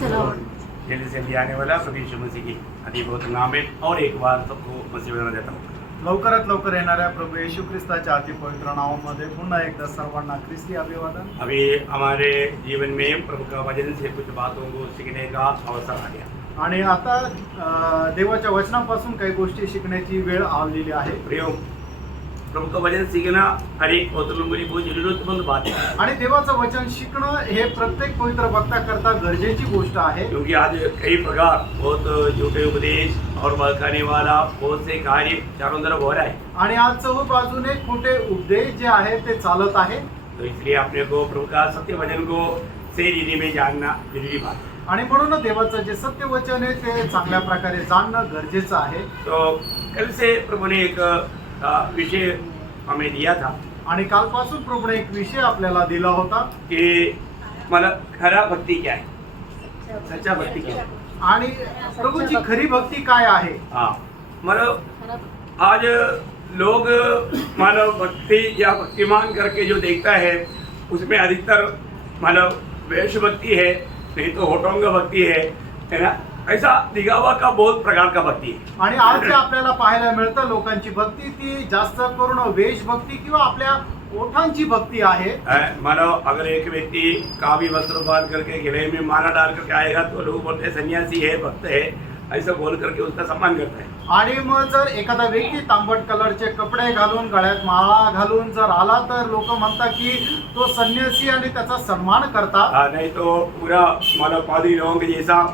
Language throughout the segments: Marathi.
जल्दी से आने वाला प्रभु यीशु मसीह की अति बहुत नाम है और एक बार सबको मसीह बना देता हूँ। लवकरात लवकर येणाऱ्या प्रभु येशू ख्रिस्ताच्या अति पवित्र नावामध्ये पुन्हा एकदा सर्वांना ख्रिस्ती अभिवादन। अभी हमारे जीवन में प्रभु का वचन से कुछ बातों को सीखने का अवसर आ गया आणि आता देवाच्या वचनापासून काही गोष्टी शिकण्याची वेळ आलेली आहे। प्रियो, प्रभु का वचन सीखना हर एक पवित्र की बहुत जरूरतमंद बात है आणि देवाचं वचन शिकणं हे प्रत्येक पवित्र भक्ता करता गरजेची गोष्ट आहे। क्योंकि आज कई प्रकार बहुत झूठे उपदेश और बहकाने वाला बहुत से कार्य चारों तरफ हो रहा है आणि आज चहू बाजूने खोटे उपदेश जे आहे ते चालत आहे। तो इसलिए अपने को प्रभु का सत्य वचन को सही रीति में जानना जरूरी बात है। आणि म्हणून देवाचं जे सत्य वचन आहे ते चांगल्या प्रकारे जाणणं गरजेचं आहे। तो कल से प्रभु ने एक विषय हमें दिया था आणि कालपासून प्रभूने एक विषय आपल्याला दिला होता कि मतलब खरा भक्ति क्या है, सच्चा भक्ति क्या है। आणि प्रभूची खरी भक्ती काय आहे। हाँ, मतलब आज लोग मानव भक्ति या भक्तिमान करके जो देखता है उसमें अधिकतर मानव वेश भक्ति है, नहीं तो होटोंग भक्ति है ना, ऐसा दिखावा का बहुत प्रकार का भक्ति है। आणि आज जे आपल्याला पाहायला मिळतं लोकांची भक्ती ती जास्त करून वेश भक्ती किंवा आपल्या ओठांची भक्ती आहे। मानो अगर एक व्यक्ति कावी वस्त्र बांध करके गले में माला डाल करके आएगा तो लोग बोलते हैं सन्यासी है, भक्त है, ऐसा बोल करके उसका सम्मान करता है। आणि मग जर एखादा व्यक्ती तांबट कलरचे कपडे घालून गळ्यात माळा घालून जर आला तर लोक म्हणतात की तो संन्यासी आणि त्याचा सन्मान करतात। नहीं तो पूरा मानो पादरी लोगों के जैसा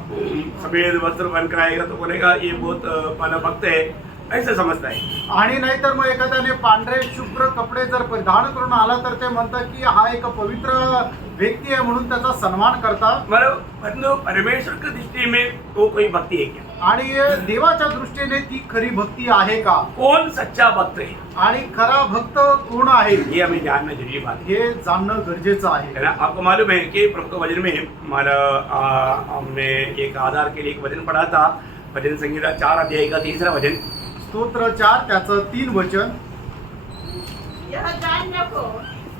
सफेद वस्त्र बनकर आएगा तो बोलेगा ये बहुत मानो भक्त है, ऐसा समझता है। आणि नाहीतर मग एखाद्याने पांढरे शुभ्र कपडे जर परिधान करून आला तर ते म्हणतात की हा एक पवित्र व्यक्ती आहे म्हणून त्याचा सन्मान करतात। मतलब परमेश्वर की दृष्टि में वो कोई भक्ति है क्या? आणि देवाच्या दृष्टीने ती खरी भक्ती आहे का? कौन सच्चा भक्त है आणि खरा भक्त कोण आहे ये हमें जानना जरूरी बात है। हे जाणणं गरजेचं आहे। आपको मालूम है कि प्रभु के वचन में हमारा हमने एक आधार के लिए एक वचन पढ़ा था, भजन संहिता 4 अध्याय का 3रा वचन, स्तोत्र 4 त्याचं 3 वचन। यह जान रखो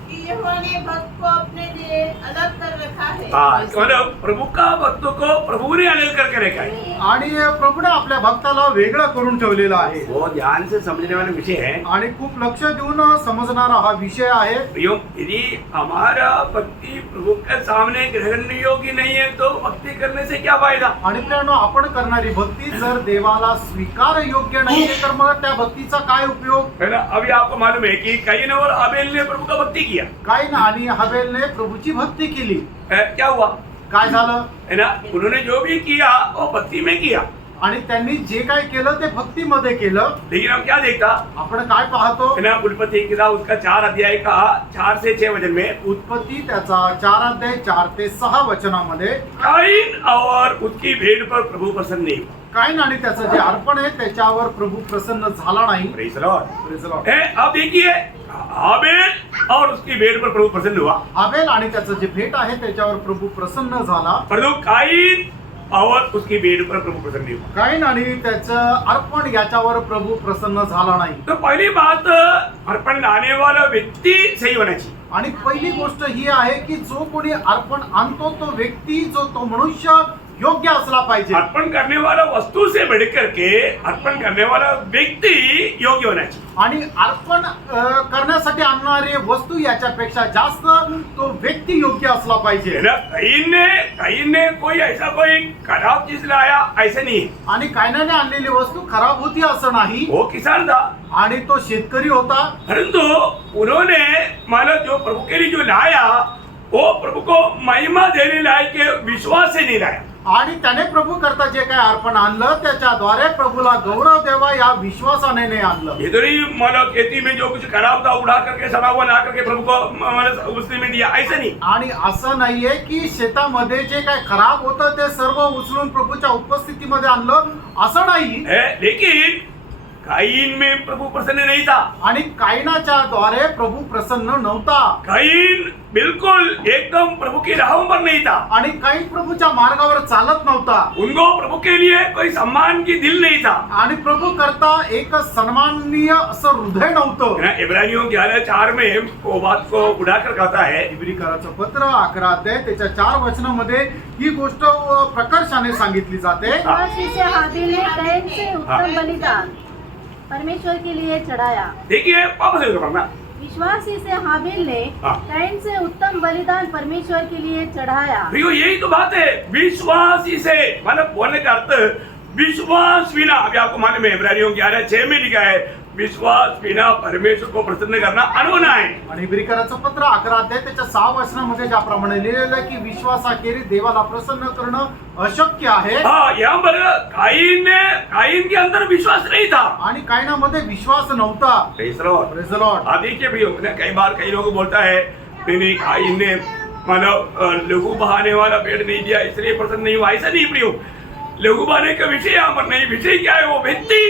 कि यहोवा ने भक्त को अपने लिए अलग कर रखा है। मतलब प्रभु का भक्तों को प्रभु ने अलग करके रखा है आणि प्रभूने आपल्या भक्ताला वेगळं करून ठेवलेला आहे। वो ध्यान से समझने वाला विषय है आणि खूप लक्ष देऊन समजणारा हा विषय आहे। यदि हमारा भक्ति प्रभु के सामने ग्रहण योग्य नहीं है तो भक्ति करने से क्या फायदा। आणि प्रियानो, आपण करणारी भक्ती जर देवाला स्वीकार योग्य नाहीये तर मग त्या भक्तीचा काय उपयोग है ना। अभी आपको मालूम है कि कैन और आबेल ने प्रभु का भक्ति किया, काईन आणि हबेलने प्रभूची भक्ती केली। क्या हुआ काय झालं है ना, उन्होंने जो भी किया वो भक्ति में किया आणि त्यांनी जे काय केलं ते भक्तीमध्ये केलं। लेकिन हम क्या देखता आपण काय पाहतो है ना, उत्पत्ति किताब उसका 4 अध्याय का 4 से 6 वचन में उत्पत्ती त्याचा 4 अध्याय 4 ते 6 वचनामध्ये काइन और उसकी भेड़ पर प्रभु प्रसन्न नहीं हुआ। काईन आणि त्याचं जे अर्पण आहे त्याच्यावर प्रभू प्रसन्न झाला नाही। Praise the Lord. Praise the Lord. अब देखिए आबेल और उसकी भेड़ पर प्रभु प्रसन्न हुआ, हबेल आणि त्याचं जे भेट आहे त्याच्यावर प्रभू प्रसन्न झाला, परंतु काइन और उसकी भेड़ पर प्रभु प्रसन्न नहीं हुआ। काईन आणि त्याचं अर्पण याच्यावर प्रभू प्रसन्न झाला नाही। तो पहली बात, अर्पण लाने वाला व्यक्ति सही होना चाहिए। आणि पहिली गोष्ट ही आहे की जो कोणी अर्पण आणतो तो व्यक्ती जो तो मनुष्य योग्य असला पाहिजे। अर्पण करने वाला वस्तु से बढ़कर के अर्पण करने वाला व्यक्ति योग्य होना चाहिए। आणि अर्पण करण्यासाठी आणणारी वस्तू याच्यापेक्षा जास्त तो व्यक्ती योग्य असला पाहिजे। कहीं ने कोई ऐसा कोई खराब चीज लाया ऐसे नहीं है। आणि कायनाने आणलेली वस्तू खराब होती असं नाही, वो किसान था आणि तो शेतकरी होता, परंतु उन्होंने मानो जो प्रभु के लिए जो लाया वो प्रभु को महिमा देने लायक विश्वास से नहीं लाया। आणि त्याने प्रभु करता जे काय अर्पण आणलं त्याच्याद्वारे प्रभूला गौरव देवा या विश्वासाने नाही आणलं। इधर मानो खेती में जो कुछ खराब था उड़ा करके सड़ा हुआ ला करके प्रभु को उसी में दिया, ऐसा नहीं। आणि असं नाहीये की शेतामध्ये जे काय खराब होतं ते सर्व उचलून प्रभूच्या उपस्थितीमध्ये आणलं असं नाही। लेकिन काइन में प्रभु प्रसन्न नहीं था। आणि कायनाच्या द्वारे प्रभू प्रसन्न नव्हता। काइन बिल्कुल एकदम प्रभु की राहों पर नहीं था। आणि काही प्रभूच्या मार्गावर चालत नव्हता उनको प्रभु के लिए कोई सम्मान की दिल नहीं था। आणि प्रभू करता एक सन्माननीय असं हृदय नव्हतं. है ना, इब्रानियों 11:4 में वो बात को उड़ाकर कहता है, इब्रिकराचं पत्र 11 अध्याय त्याच्या 4 वचनामध्ये ही गोष्ट प्रकर्षाने सांगितली जाते. विश्वासी से हाबिल ने कैन से उत्तम बलिदान परमेश्वर के लिए चढ़ाया. देखिए वापस से पढ़ना। विश्वासी से हाबिल ने हाँ। कैन से उत्तम बलिदान परमेश्वर के लिए चढ़ाया. देखो यही तो बात है, विश्वासी से मतलब बोलने का अर्थ विश्वास बिना, अभी आपको मालूम है इब्रानियों 11:6 में लिखा है, विश्वास बिना परमेश्वर को प्रसन्न करना अनहोना है। आणि इब्रिकराचं पत्र 11 अध्याय त्याच्या 6 वचनामध्ये ज्याप्रमाणे लिहिलेलं आहे की विश्वासाखेरी देवाला प्रसन्न करणं अशक्य आहे. हाँ, यहाँ पर कायीन के अंदर विश्वास नहीं था। आणि कायनामध्ये विश्वास नव्हता. Praise the Lord। Praise the Lord. आप देखिए भी कई बार कई लोग बोलता है नहीं कायीन ने मानो लघु बहाने वाला पेड़ नहीं दिया इसलिए प्रसन्न नहीं हुआ, ऐसा नहीं प्रियो। लघु बहाने का विषय यहाँ पर नहीं, विषय क्या है, वो व्यक्ति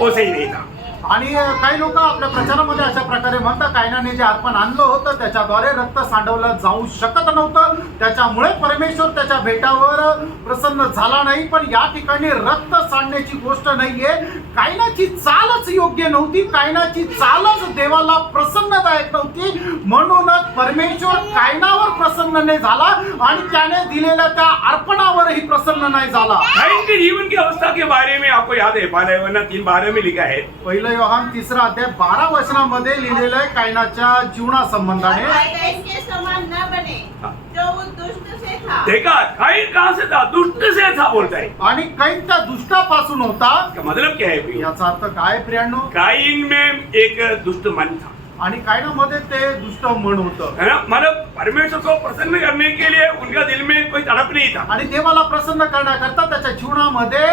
वो सही नहीं था। आणि काही लोक आपल्या प्रचारामध्ये अशा प्रकारे म्हणतात कायनाने जे अर्पण आणलं होतं त्याच्याद्वारे रक्त सांडवलं जाऊ शकत नव्हतं, त्याच्यामुळे परमेश्वर त्याच्या भेटावर प्रसन्न झाला नाही. पण या ठिकाणी रक्त सांडण्याची गोष्ट नाहीये, कायनाची चालच योग्य नव्हती, कायनाची चालच देवाला प्रसन्नदायक नव्हती. म्हणूनच परमेश्वर कायनावर प्रसन्न नाही झाला आणि त्याने दिलेल्या त्या अर्पणावरही प्रसन्न नाही झाला. कायीन के जीवन की अवस्था के बारे में आपको याद है, 3:12 में लिखा है, पहिलं योहान 3 अध्याय 12 वचनामध्ये लिहिलेलं आहे कायनाच्या जीवनासंबंधाने. कायीन के समान न बने जो वो दुष्ट से था. देखा कायीन कहाँ से था, दुष्ट से था बोलता है। आणि कैन त्या दुष्टापासून होता. इसका मतलब क्या है प्रियो? याचा अर्थ काय प्रियांनो? कायीन में एक दुष्ट मन था, आणि कायनामध्ये ते दुष्ट मन होतं. है ना, मतलब परमेश्वर को प्रसन्न करने के लिए उनका दिल में कोई तड़प नहीं था। आणि देवाला प्रसन्न करण्याकरता त्याच्या जीवनामध्ये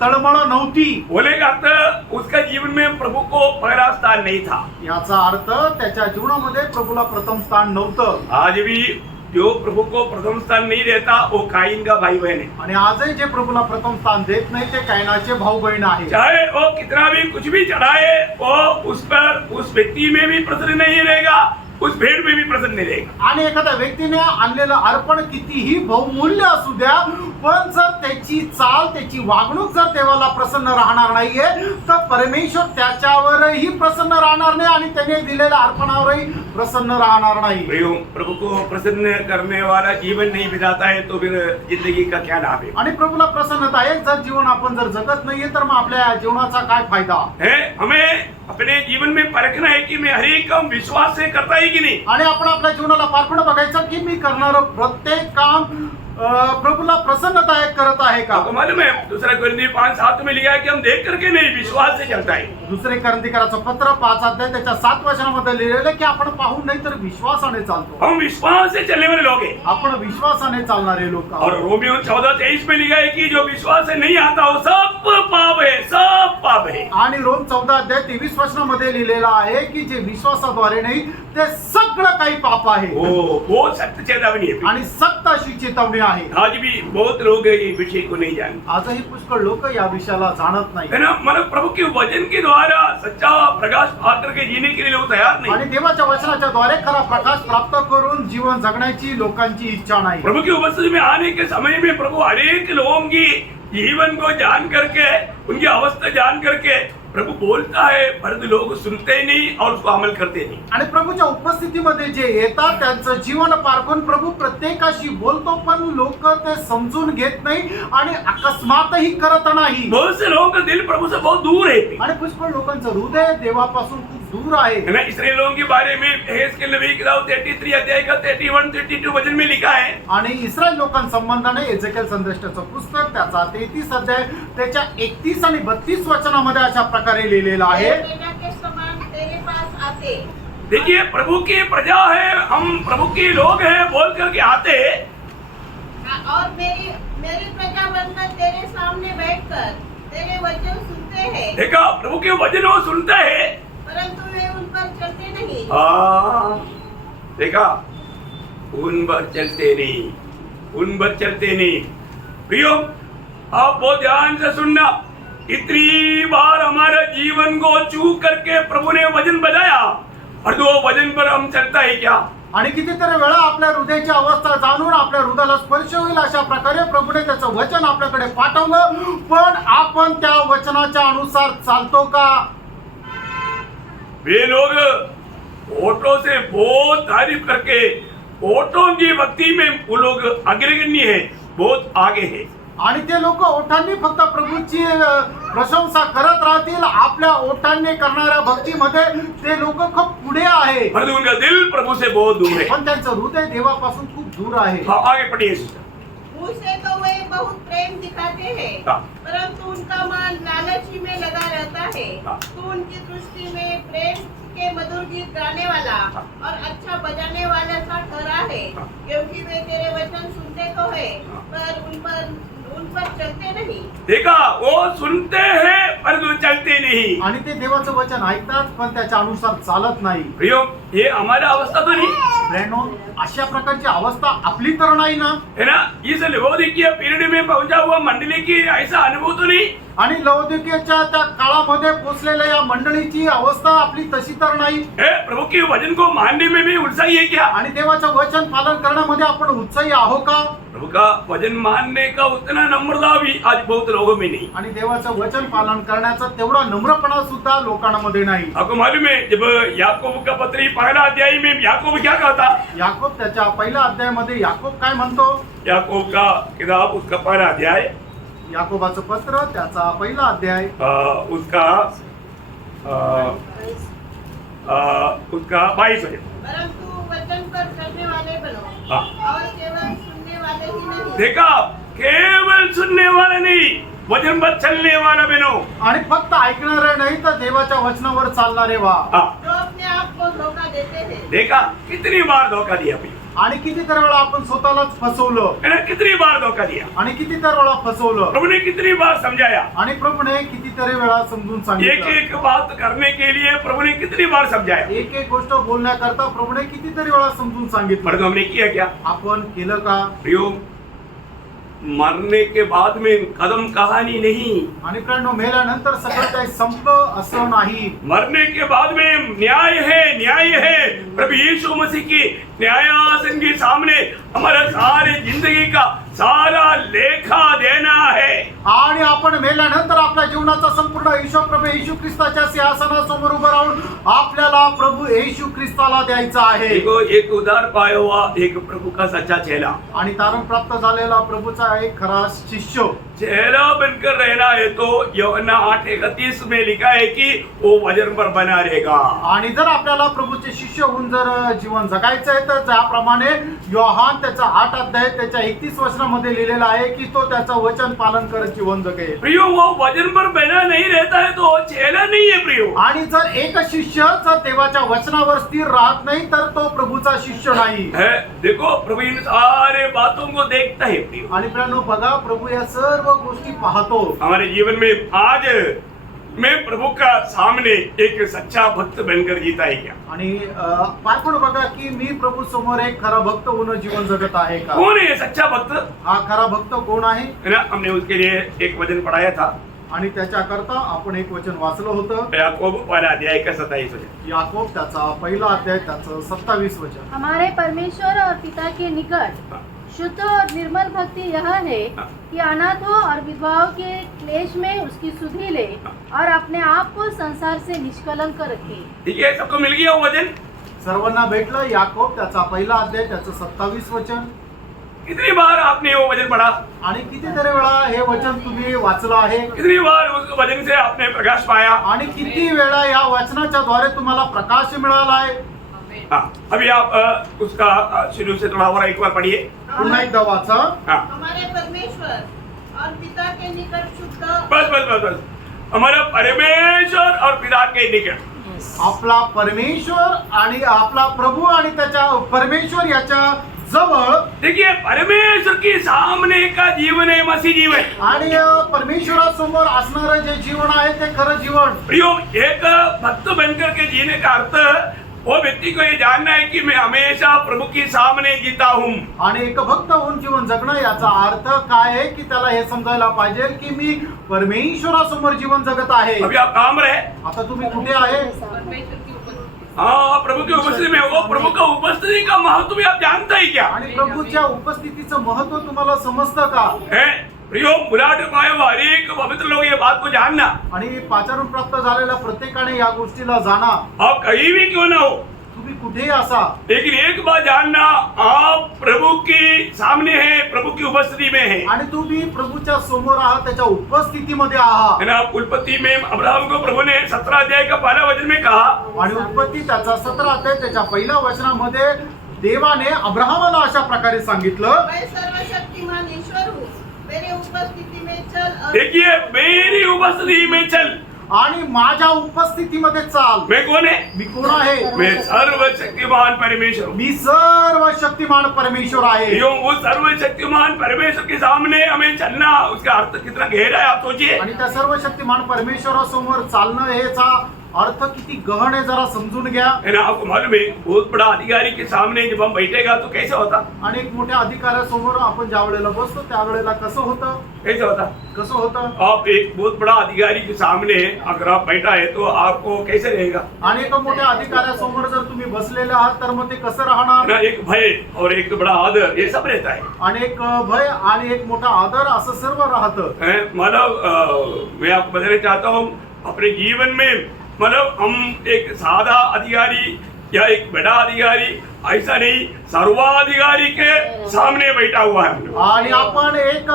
तळमळ नव्हती. बोले का अर्थ उसका जीवन में प्रभु को पहला स्थान नहीं था। याचा अर्थ त्याच्या जीवनामध्ये प्रभूला प्रथम स्थान नव्हतं. आज भी जो प्रभु को प्रथम स्थान नहीं देता वो कायीन का भाई बहन है। आणि आजही जे प्रभूला प्रथम स्थान देत नाही ते कायनाचे भाऊ बहीण आहे. चाहे वो कितना भी कुछ भी चढ़ाए, वो उस पर उस व्यक्ति में भी प्रसन्न नहीं रहेगा, उस भेड़ में भी प्रसन्न नहीं रहेगा। आणि एखाद्या व्यक्तीने आणलेलं अर्पण कितीही बहुमूल्य असू द्या, पण जर त्याची चाल त्याची वागणूक जर देवाला प्रसन्न राहणार नाहीये तर परमेश्वर त्याच्यावरही प्रसन्न राहणार नाही आणि त्याने दिलेल्या अर्पणावरही प्रसन्न राहणार नाही. प्रभु को प्रसन्न करने वाला जीवन नहीं बिताता है तो फिर जिंदगी का क्या लाभ है? आणि प्रभूला प्रसन्नदायक जर जीवन आपण जर जगत नाहीये तर मग आपल्या जीवनाचा काय फायदा है? हमें अपने जीवन में परखना है कि मैं हर एक काम विश्वास से करता है कि नहीं। आणि आपण आपल्या जीवनाला पारखून बघायचं की मी करणारं प्रत्येक काम प्रभूला प्रसन्नदायक करत आहे का. आपको मालूम है 2 कोरिन्थियों 5:7 में लिखा है कि हम देख करके नहीं विश्वास से चलता है। दुसरे करंथीकराचं पत्र 5 अध्याय त्याच्या 7 वचनामध्ये लिहिलेलं आहे की आपण पाहून नाही तर विश्वासाने चालतो. हम विश्वास से चलने वाले लोग हैं। आपण विश्वासाने चालणारे लोक आहोत. और रोमियो 14:23 में लिखा है कि जो विश्वास से नहीं आता वो सब पाप है, सब पाप है। आणि रोम 14 अध्याय 23 वचनामध्ये लिहिलेलं आहे की जे विश्वासाद्वारे नाही ते सगळं काही पाप आहे. वो सत्य चेतावनी है। आणि सक्त अशी चेतावणी आहे. आज भी बहुत लोग ये विषय को नहीं जानते, आजही पुष्कळ लोक या विषयाला जाणत नाही. है ना, मतलब प्रभु के वचन के द्वारा सच्चा प्रकाश पा करके जीने के लिए लोग तैयार नहीं। आणि देवाच्या वचनाच्या द्वारे खरा प्रकाश प्राप्त करून जीवन जगण्याची लोकांची इच्छा नाही. प्रभु की उपस्थिति में आने के समय में प्रभु अनेक लोगों की जीवन को जान करके, उनकी अवस्था जान करके प्रभु बोलता है, परंतु लोग सुनते नहीं और उसको अमल करते नहीं। आणि प्रभूच्या उपस्थितीमध्ये जे येतात त्यांचं जीवन पारखून प्रभू प्रत्येकाशी बोलतो, पण लोक ते समजून घेत नाही आणि अकस्मातही करत नाही. बहुत से लोगों का दिल प्रभु से बहुत दूर है, आणि पुष्कळ लोकांचं हृदय देवापासून खूप दूर आहे. है ना। इस्राएल लोगों के बारे में यहेजकेल नबी की किताब 33 अध्याय का 31-32 वचन में लिखा है। आणि इस्रायल लोकांसंबंधाने एजेकिएल संदेष्टाचं पुस्तक त्याचा 33 अध्याय त्याच्या 31 आणि 32 वचनामध्ये अशा प्रकारे लिहिलेलं आहे. बेटा के समान तेरे पास आते. देखिए प्रभु की प्रजा है, हम प्रभु के लोग हैं बोल करके आते, और मेरी मेरी प्रजा बनकर तेरे सामने बैठकर तेरे वचन सुनते हैं, देखा प्रभु के वचन वो सुनता है, परंतु वे उन पर चलते नहीं. देखा उन पर चलते नहीं, उन पर चलते नहीं। प्रियो आप बहुत ध्यान से सुनना, इतनी बार हमारे जीवन को चूक करके प्रभु ने वचन बजाया और तो वचन पर हम चलता है क्या? आणि कितीतरी वेळा आपल्या हृदयाची अवस्था जाणून आपल्या हृदयाला स्पर्श होईल अशा प्रकारे प्रभूने त्याचं वचन आपल्याकडे पाठवलं, पण आपण त्या वचनाच्या अनुसार चालतो का? वे लोग फोटो से बहुत तारीफ करके फोटो की भक्ति में वो लोग अग्रगण्य है, बहुत आगे है। आणि ते लोक ओठांनी फक्त प्रभूची प्रशंसा करत राहतील, आपल्या ओठांनी करणाऱ्या भक्तीमध्ये ते लोक खूप पुढे आहे, परंतु उनका दिल प्रभु से बहुत दूर है। पण त्यांचं हृदय देवापासून खूप दूर आहे. हाँ, आगे पढ़िए सिस्टर। मुंह से तो वे बहुत प्रेम दिखाते हैं, हाँ। परंतु उनका मन लालच ही में लगा रहता है। हाँ। तो उनकी दृष्टि में प्रेम के मधुर गीत गाने वाला हाँ। और अच्छा बजाने वाला सा ठहरा है, हाँ। क्योंकि वे तेरे वचन सुनते तो है, हाँ। पर उन पर चलते नहीं। देखा, वो सुनते हैं परंतु चलते नहीं। आणि ते देवाचं वचन ऐकतात पण त्याच्या अनुसार चालत नाही. प्रियो, ये हमारा अवस्था तो नहीं ब्रेनो, अशा प्रकारची अवस्था आपली तर नाही ना. है ना। इस लवोदिकीय पीरियड में पहुंचा हुआ मंडली की ऐसा अनुभव तो नहीं। आणि लवोदिकीयेच्या त्या काळामध्ये पोचलेल्या या मंडळीची अवस्था आपली तशी तर नाही. प्रभु के वचन को मानने में भी उत्साही है क्या? आणि देवाचं वचन पालन करण्यामध्ये आपण उत्साही आहो का? प्रभु का वचन मानने का उतना नम्रता भी आज बहुत लोगों में नहीं। आणि देवाचं वचन पालन करण्याचा तेवढा नम्रपणा सुद्धा लोकांमध्ये नाही. आपको मालूम है, जब याकूब का पत्री पहला अध्याय में याकूब क्या कहता? याकोब त्याच्या पहिल्या अध्यायामध्ये याकोब काय म्हणतो? याकूब का किताब उसका पहला अध्याय, याकोबाचं पत्र त्याचा पहिला अध्याय उसका 22 है। परंतु वचन पर चलने वाले बनो हाँ। और केवल सुनने वाले ही नहीं। देखा, केवल सुनने वाला नहीं, वचन पर चलने वाला बनो। आणि फक्त ऐकणारे नाही तर देवाच्या वचनावर चालणारे व्हा. हाँ, जो अपने आप को धोखा देते हैं। देखा कितनी बार धोखा दिया भाई, आणि कितीतरी वेळा आपण स्वतःलाच फसवलं, है ना? कितनी बार धोखा दिया, आणि कितीतरी वेळा फसवलं, प्रभु ने कितनी बार समझाया, आणि प्रभूने कितीतरी वेळा समजून एक सांगितलं. एक बात करने के लिए प्रभु ने कितनी बार समझाया, एक एक गोष्ट बोलण्याकरता प्रभूने कितीतरी वेळा समजून सांगितलं. परंतु हमने किया क्या? आपण केलं का? प्रियो, मरने के बाद में कदम कहानी नहीं, आणि प्रणव मेल्यानंतर सगळं काही संपलं असं नाही. मरने के बाद में न्याय है, न्याय है। प्रभु यीशु मसीह की न्यायासन के सामने हमारा सारे जिंदगी का सारा लेखा देना है। आणि आपण मेल्यानंतर आपल्या जीवनाचा संपूर्ण हिशोब प्रभू येशू ख्रिस्ताच्या सिंहासनासमोर उभं राहून आपल्याला प्रभू येशू ख्रिस्ताला द्यायचा आहे. देखो, एक उद्धार पाया हुआ एक प्रभु का सच्चा चेला, आणि तारण प्राप्त झालेला प्रभूचा एक खरा शिष्य. चेला बनकर रहना है तो यूहन्ना 8:31 में लिखा है कि वो वचन पर बना रहेगा। आणि जर आपल्याला प्रभूचे शिष्य होऊन जर जीवन जगायचं आहे तर ज्याप्रमाणे योहान त्याचा 8 अध्याय त्याच्या 31 वचनामध्ये लिहिलेला आहे की तो त्याचं वचन पालन करत जीवन जगेल. प्रियो, वो वचन पर बना नहीं रहता है तो वो चेला नहीं है प्रियो। आणि जर एक शिष्य जर देवाच्या वचनावर स्थिर राहत नाही तर तो प्रभूचा शिष्य नाही. है, देखो, प्रभु इन सारे बातों को देखता है प्रियो। आणि प्रियानो, बघा, प्रभू या सर्व गोष्टी पाहतो. हमारे जीवन में आज मैं प्रभु का सामने एक सच्चा भक्त बनकर जीता है क्या? आणि पाठवून बघा की मी प्रभू समोर एक खरा भक्त होऊन जीवन जगत आहे का? कौन है ये सच्चा भक्त? हा खरा भक्त कोण आहे? है ना, हमने उसके लिए एक वचन पढ़ाया था, आणि त्याच्याकरता आपण एक वचन वाचलं होतं. याकूब पहला अध्याय का 27 वचन। याकोब त्याचा पहिला अध्याय त्याचं 27 वचन. हमारे परमेश्वर और पिता के निकट शुद्ध और निर्मल भक्ति यह है कि अनाथों और विधवाओं के क्लेश में उसकी सुधि ले और अपने आप को संसार से निष्कलंक रखे. ठीक है, सबको मिल गया वो वचन? सर्वांना भेटलं. याकोब त्याचा पहिला अध्याय त्याचं 27 वचन. कितनी बार आपने वो वचन पढ़ा? आणि कितीतरी वेळा हे वचन तुम्ही वाचलं आहे? कितनी बार उस वचन से आपने प्रकाश पाया? आणि किती वेळा या वचनाच्या द्वारे तुम्हाला प्रकाश मिळाला आहे? हाँ, अभी आप उसका शुरू से थोड़ा और एक बार पढ़िए। पुन्हा एकदा वाचा. हाँ, हमारे परमेश्वर और पिता के निकट शुद्ध बस बस बस बस, हमारा परमेश्वर और पिता के निकट, आपला परमेश्वर आणि आपला प्रभू आणि त्याच्या परमेश्वर याच्या जवळ. देखिए, परमेश्वर के सामने का जीवन है मसीह जीवन। आणि परमेश्वरासमोर असणारं जे जीवन आहे ते खरं जीवन. प्रियो, एक भक्त बनकर के जीने का अर्थ वो व्यक्ति को ये जानना है कि मैं हमेशा प्रभु के सामने जीता हूँ। आणि एक भक्त होऊन जीवन जगणं याचा अर्थ काय आहे की त्याला हे समजायला पाहिजे की मी परमेश्वरासमोर जीवन जगत आहे. अभी आप काम रहे, आता तुम्ही कुठे आहे? हाँ, प्रभु की उपस्थिति में वो प्रभु का उपस्थिति का महत्व भी आप जानते ही क्या आणि प्रभूच्या उपस्थितीचं महत्व तुम्हाला समजतं का? है? प्रियो मुराद पाए हुआ हरेक पवित्र लोग ये बात को जानना, आणि पाचारून प्राप्त झालेल्या प्रत्येकाने या गोष्टीला जाणा. आप कहीं भी क्यों ना हो, तुम्ही कुठेही असा, लेकिन एक बात जानना, आप प्रभु की सामने है, प्रभु की उपस्थिति में है. आणि तुम्ही प्रभूच्या समोर आहात, त्याच्या उपस्थितीमध्ये आहात. है ना? उत्पत्ति में अब्राहम को प्रभु ने 17 अध्याय का पहला वचन में कहा, आणि उत्पत्ती त्याचा 17 अध्याय त्याच्या पहिल्या वचनामध्ये देवाने अब्राहमाला अशा प्रकारे सांगितलं, मैं सर्वशक्तिमान ईश्वर हूँ, मेरी उपस्थिति में चल और देखिए मेरी उपस्थिति में चल. आणि माझ्या उपस्थितीमध्ये चाल. मैं कौन है? मी कोण आहे? मैं सर्वशक्तिमान परमेश्वर हूँ. मी सर्व शक्तिमान परमेश्वर आहे. प्रियो, वो सर्वशक्तिमान परमेश्वर के सामने हमें चलना, उसका अर्थ कितना गहरा है आप सोचिए. आणि त्या सर्व शक्तिमान परमेश्वरासमोर चालणं हेचा अर्थ किती गहन आहे जरा समजून घ्या. है ना? आपको मालूम है बहुत बड़ा अधिकारी के सामने जब हम बैठेगा तो कैसे होता? आणि एक मोठ्या अधिकाऱ्यासमोर आपण ज्या वेळेला बसतो त्यावेळेला कसं होतं? कैसे होता? कसं होतं? आप एक बहुत बड़ा अधिकारी के सामने अगर आप बैठा है तो आपको कैसे रहेगा? आणि एका मोठ्या अधिकाऱ्यासमोर जर तुम्ही बसलेले आहात तर मग ते कसं राहणार? ना, एक भय और एक बड़ा आदर ये सब रहता है. आणि एक भय आणि एक मोठा आदर असं सर्व राहतं. मतलब मैं आपको बताना चाहता हूँ अपने जीवन में, मतलब हम एक सादा अधिकारी या एक बड़ा अधिकारी ऐसा नहीं, सर्वाधिकारी के सामने बैठा हुआ है हम लोग. आणि आपण एक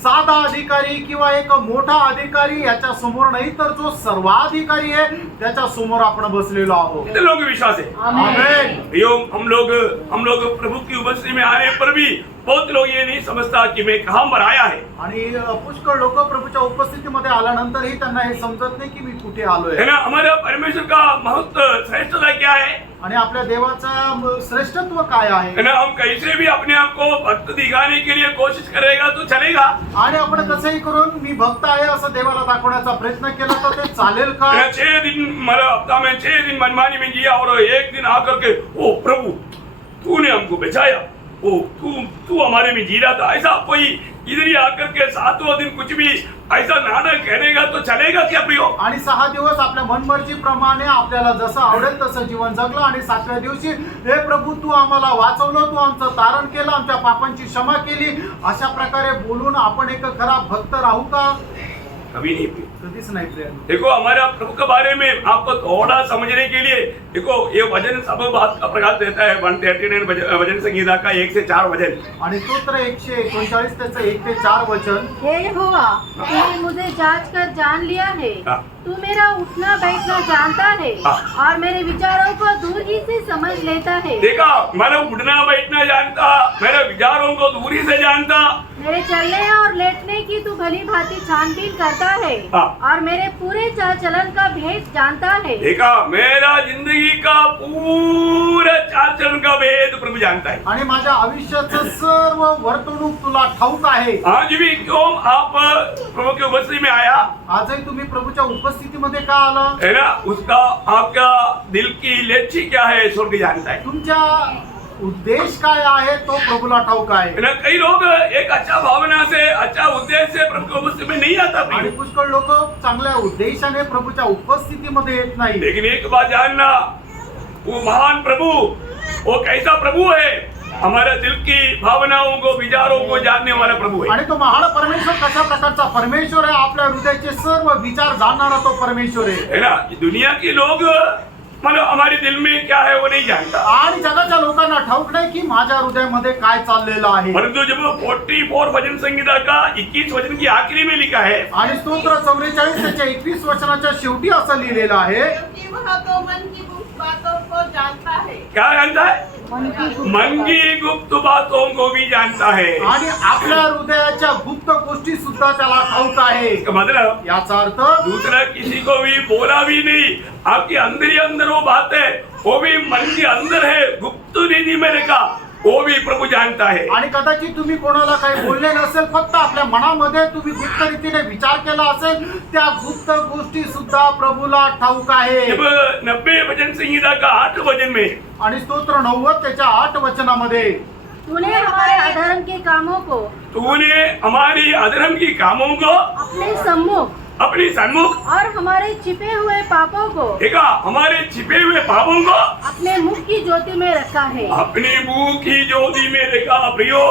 साधा अधिकारी किंवा एक मोठा अधिकारी याच्या समोर नाही तर जो सर्वाधिकारी आहे त्याच्या समोर आपण बसलेलो आहोत. कितने लोगों को विश्वास है? आमेन. यो हम लोग प्रभु की उपस्थिति में आने पर भी बहुत लोग ये नहीं समझता कि मैं कहाँ पर आया है. आणि पुष्कळ लोक प्रभूच्या उपस्थितीमध्ये आल्यानंतरही त्यांना हे समजत नाही की मी कुठे आलोय. है ना? हमारा परमेश्वर का महत्व श्रेष्ठता क्या है? आणि आपल्या देवाचा श्रेष्ठत्व काय आहे? है ना? हम कैसे भी अपने आप को भक्त दिखाने के लिए कोशिश करेगा तो चलेगा. आणि आपण कसंही करून मी भक्त आहे असं देवाला दाखवण्याचा प्रयत्न केला तर ते चालेल का? 6 दिन मतलब हफ्ता में 6 दिन मनमानी में जिया और एक दिन आकर के ओ प्रभु तूने हमको बचाया, ओ तू हमारे में जी रहा था, ऐसा कोई इधर ही आकर के 7वां दिन कुछ भी ऐसा नाटक करेगा तो चलेगा क्या प्रियो? आणि 6 दिवस आपल्या मनमर्जीप्रमाणे आपल्याला जसं आवडेल तसं जीवन जगलं आणि 7व्या दिवशी हे प्रभू तू आम्हाला वाचवलं, तू आमचं तारण केलं, आमच्या पापांची क्षमा केली अशा प्रकारे बोलून आपण एक खरा भक्त राहू का? कभी नहीं प्रियो. कधीच नाही प्रिय. देखो हमारा प्रभु के बारे में आपको थोड़ा समझने के लिए देखो ये वचन सब बात का प्रकाश देता है. 139 वचन संहिता का 1 से 4 वचन. आणि स्तोत्र 139 त्याचं 1 ते 4 वचन. हे यहोवा, तूने मुझे जांच कर जान लिया है, हाँ. तू मेरा उठना बैठना जानता है हाँ. और मेरे विचारों को दूर ही से समझ लेता है. देखा, मैंने उठना बैठना जानता, मेरे विचारों को दूरी से जानता, मेरे चलने और लेटने की तू भली भांति छानबीन करता है हाँ. और मेरे पूरे चाल चलन का भेद जानता है. देखा, मेरा जिंदगी का पूरा चाल चलन का भेद प्रभु जानता है. आणि माझ्या आयुष्याचं सर्व वर्तणूक तुला ठाऊक आहे. आज भी क्यों आप प्रभु की उपस्थिति में आया? आजही तुम्ही प्रभूच्या उपस्थितीमध्ये का आला? है ना? उसका आपका दिल की लक्ष्य क्या है स्वर्ग जानता है. तुमच्या उद्देश काय आहे तो प्रभूला ठाऊक आहे. है ना? कई लोग एक अच्छा भावना से अच्छा उद्देश्य से प्रभु की उपस्थिति में नहीं आता आणि प्रिय. पुष्कळ लोक चांगल्या उद्देशाने प्रभूच्या उपस्थितीमध्ये येत नाही. लेकिन एक बात जानना, वो महान प्रभु वो कैसा प्रभु है? हमारे दिल की भावनाओं को विचारों को जानने वाला प्रभु है. आणि तो महान परमेश्वर कशा प्रकारचा परमेश्वर आहे? आपल्या हृदयाचे सर्व विचार जाणणारा तो परमेश्वर आहे. है ना? दुनिया के लोग मतलब हमारे दिल में क्या है वो नहीं जानता. आणि जगाच्या लोकांना ठाऊक नाही की माझ्या हृदयामध्ये काय चाललेलं आहे. परंतु जब 44 वचन संहिता का 21 वचन की आखिरी में लिखा है, आणि स्तोत्र 44 त्याच्या 21 वचनाच्या शेवटी असं लिहिलेलं आहे, क्योंकि वह तो मन की गुप्त बातों को जानता है. क्या जानता है? मन की गुप्त बातों को भी जानता है. आणि आपल्या हृदयाच्या गुप्त गोष्टी सुद्धा त्याला ठाऊक आहे. इसका मतलब याचा अर्थ दूसरा किसी को भी बोला भी नहीं, आपके अंदर ही अंदर वो बात है, वो भी मन के अंदर है, गुप्त निधि में रखा, वो भी प्रभु जानता है. आणि कदाचित तुम्ही कोणाला काही बोलले नसेल, फक्त आपल्या मनामध्ये तुम्ही गुप्त रीतीने विचार केला असेल, त्या गुप्त गोष्टी सुद्धा प्रभूला ठाऊक आहे. जब 90 वचन संहिता का 8 वचन में, आणि स्तोत्र 90 त्याच्या 8 वचनामध्ये, तूने हमारे अधर्म के कामों को तूने हमारी अधर्म की कामों को अपने सम्मुख अपनी सन्मुख और हमारे छिपे हुए पापों को देखा, हमारे छिपे हुए पापों को अपने मुख की ज्योति में रखा है। अपनी मुंह की ज्योति में देखा। प्रियो,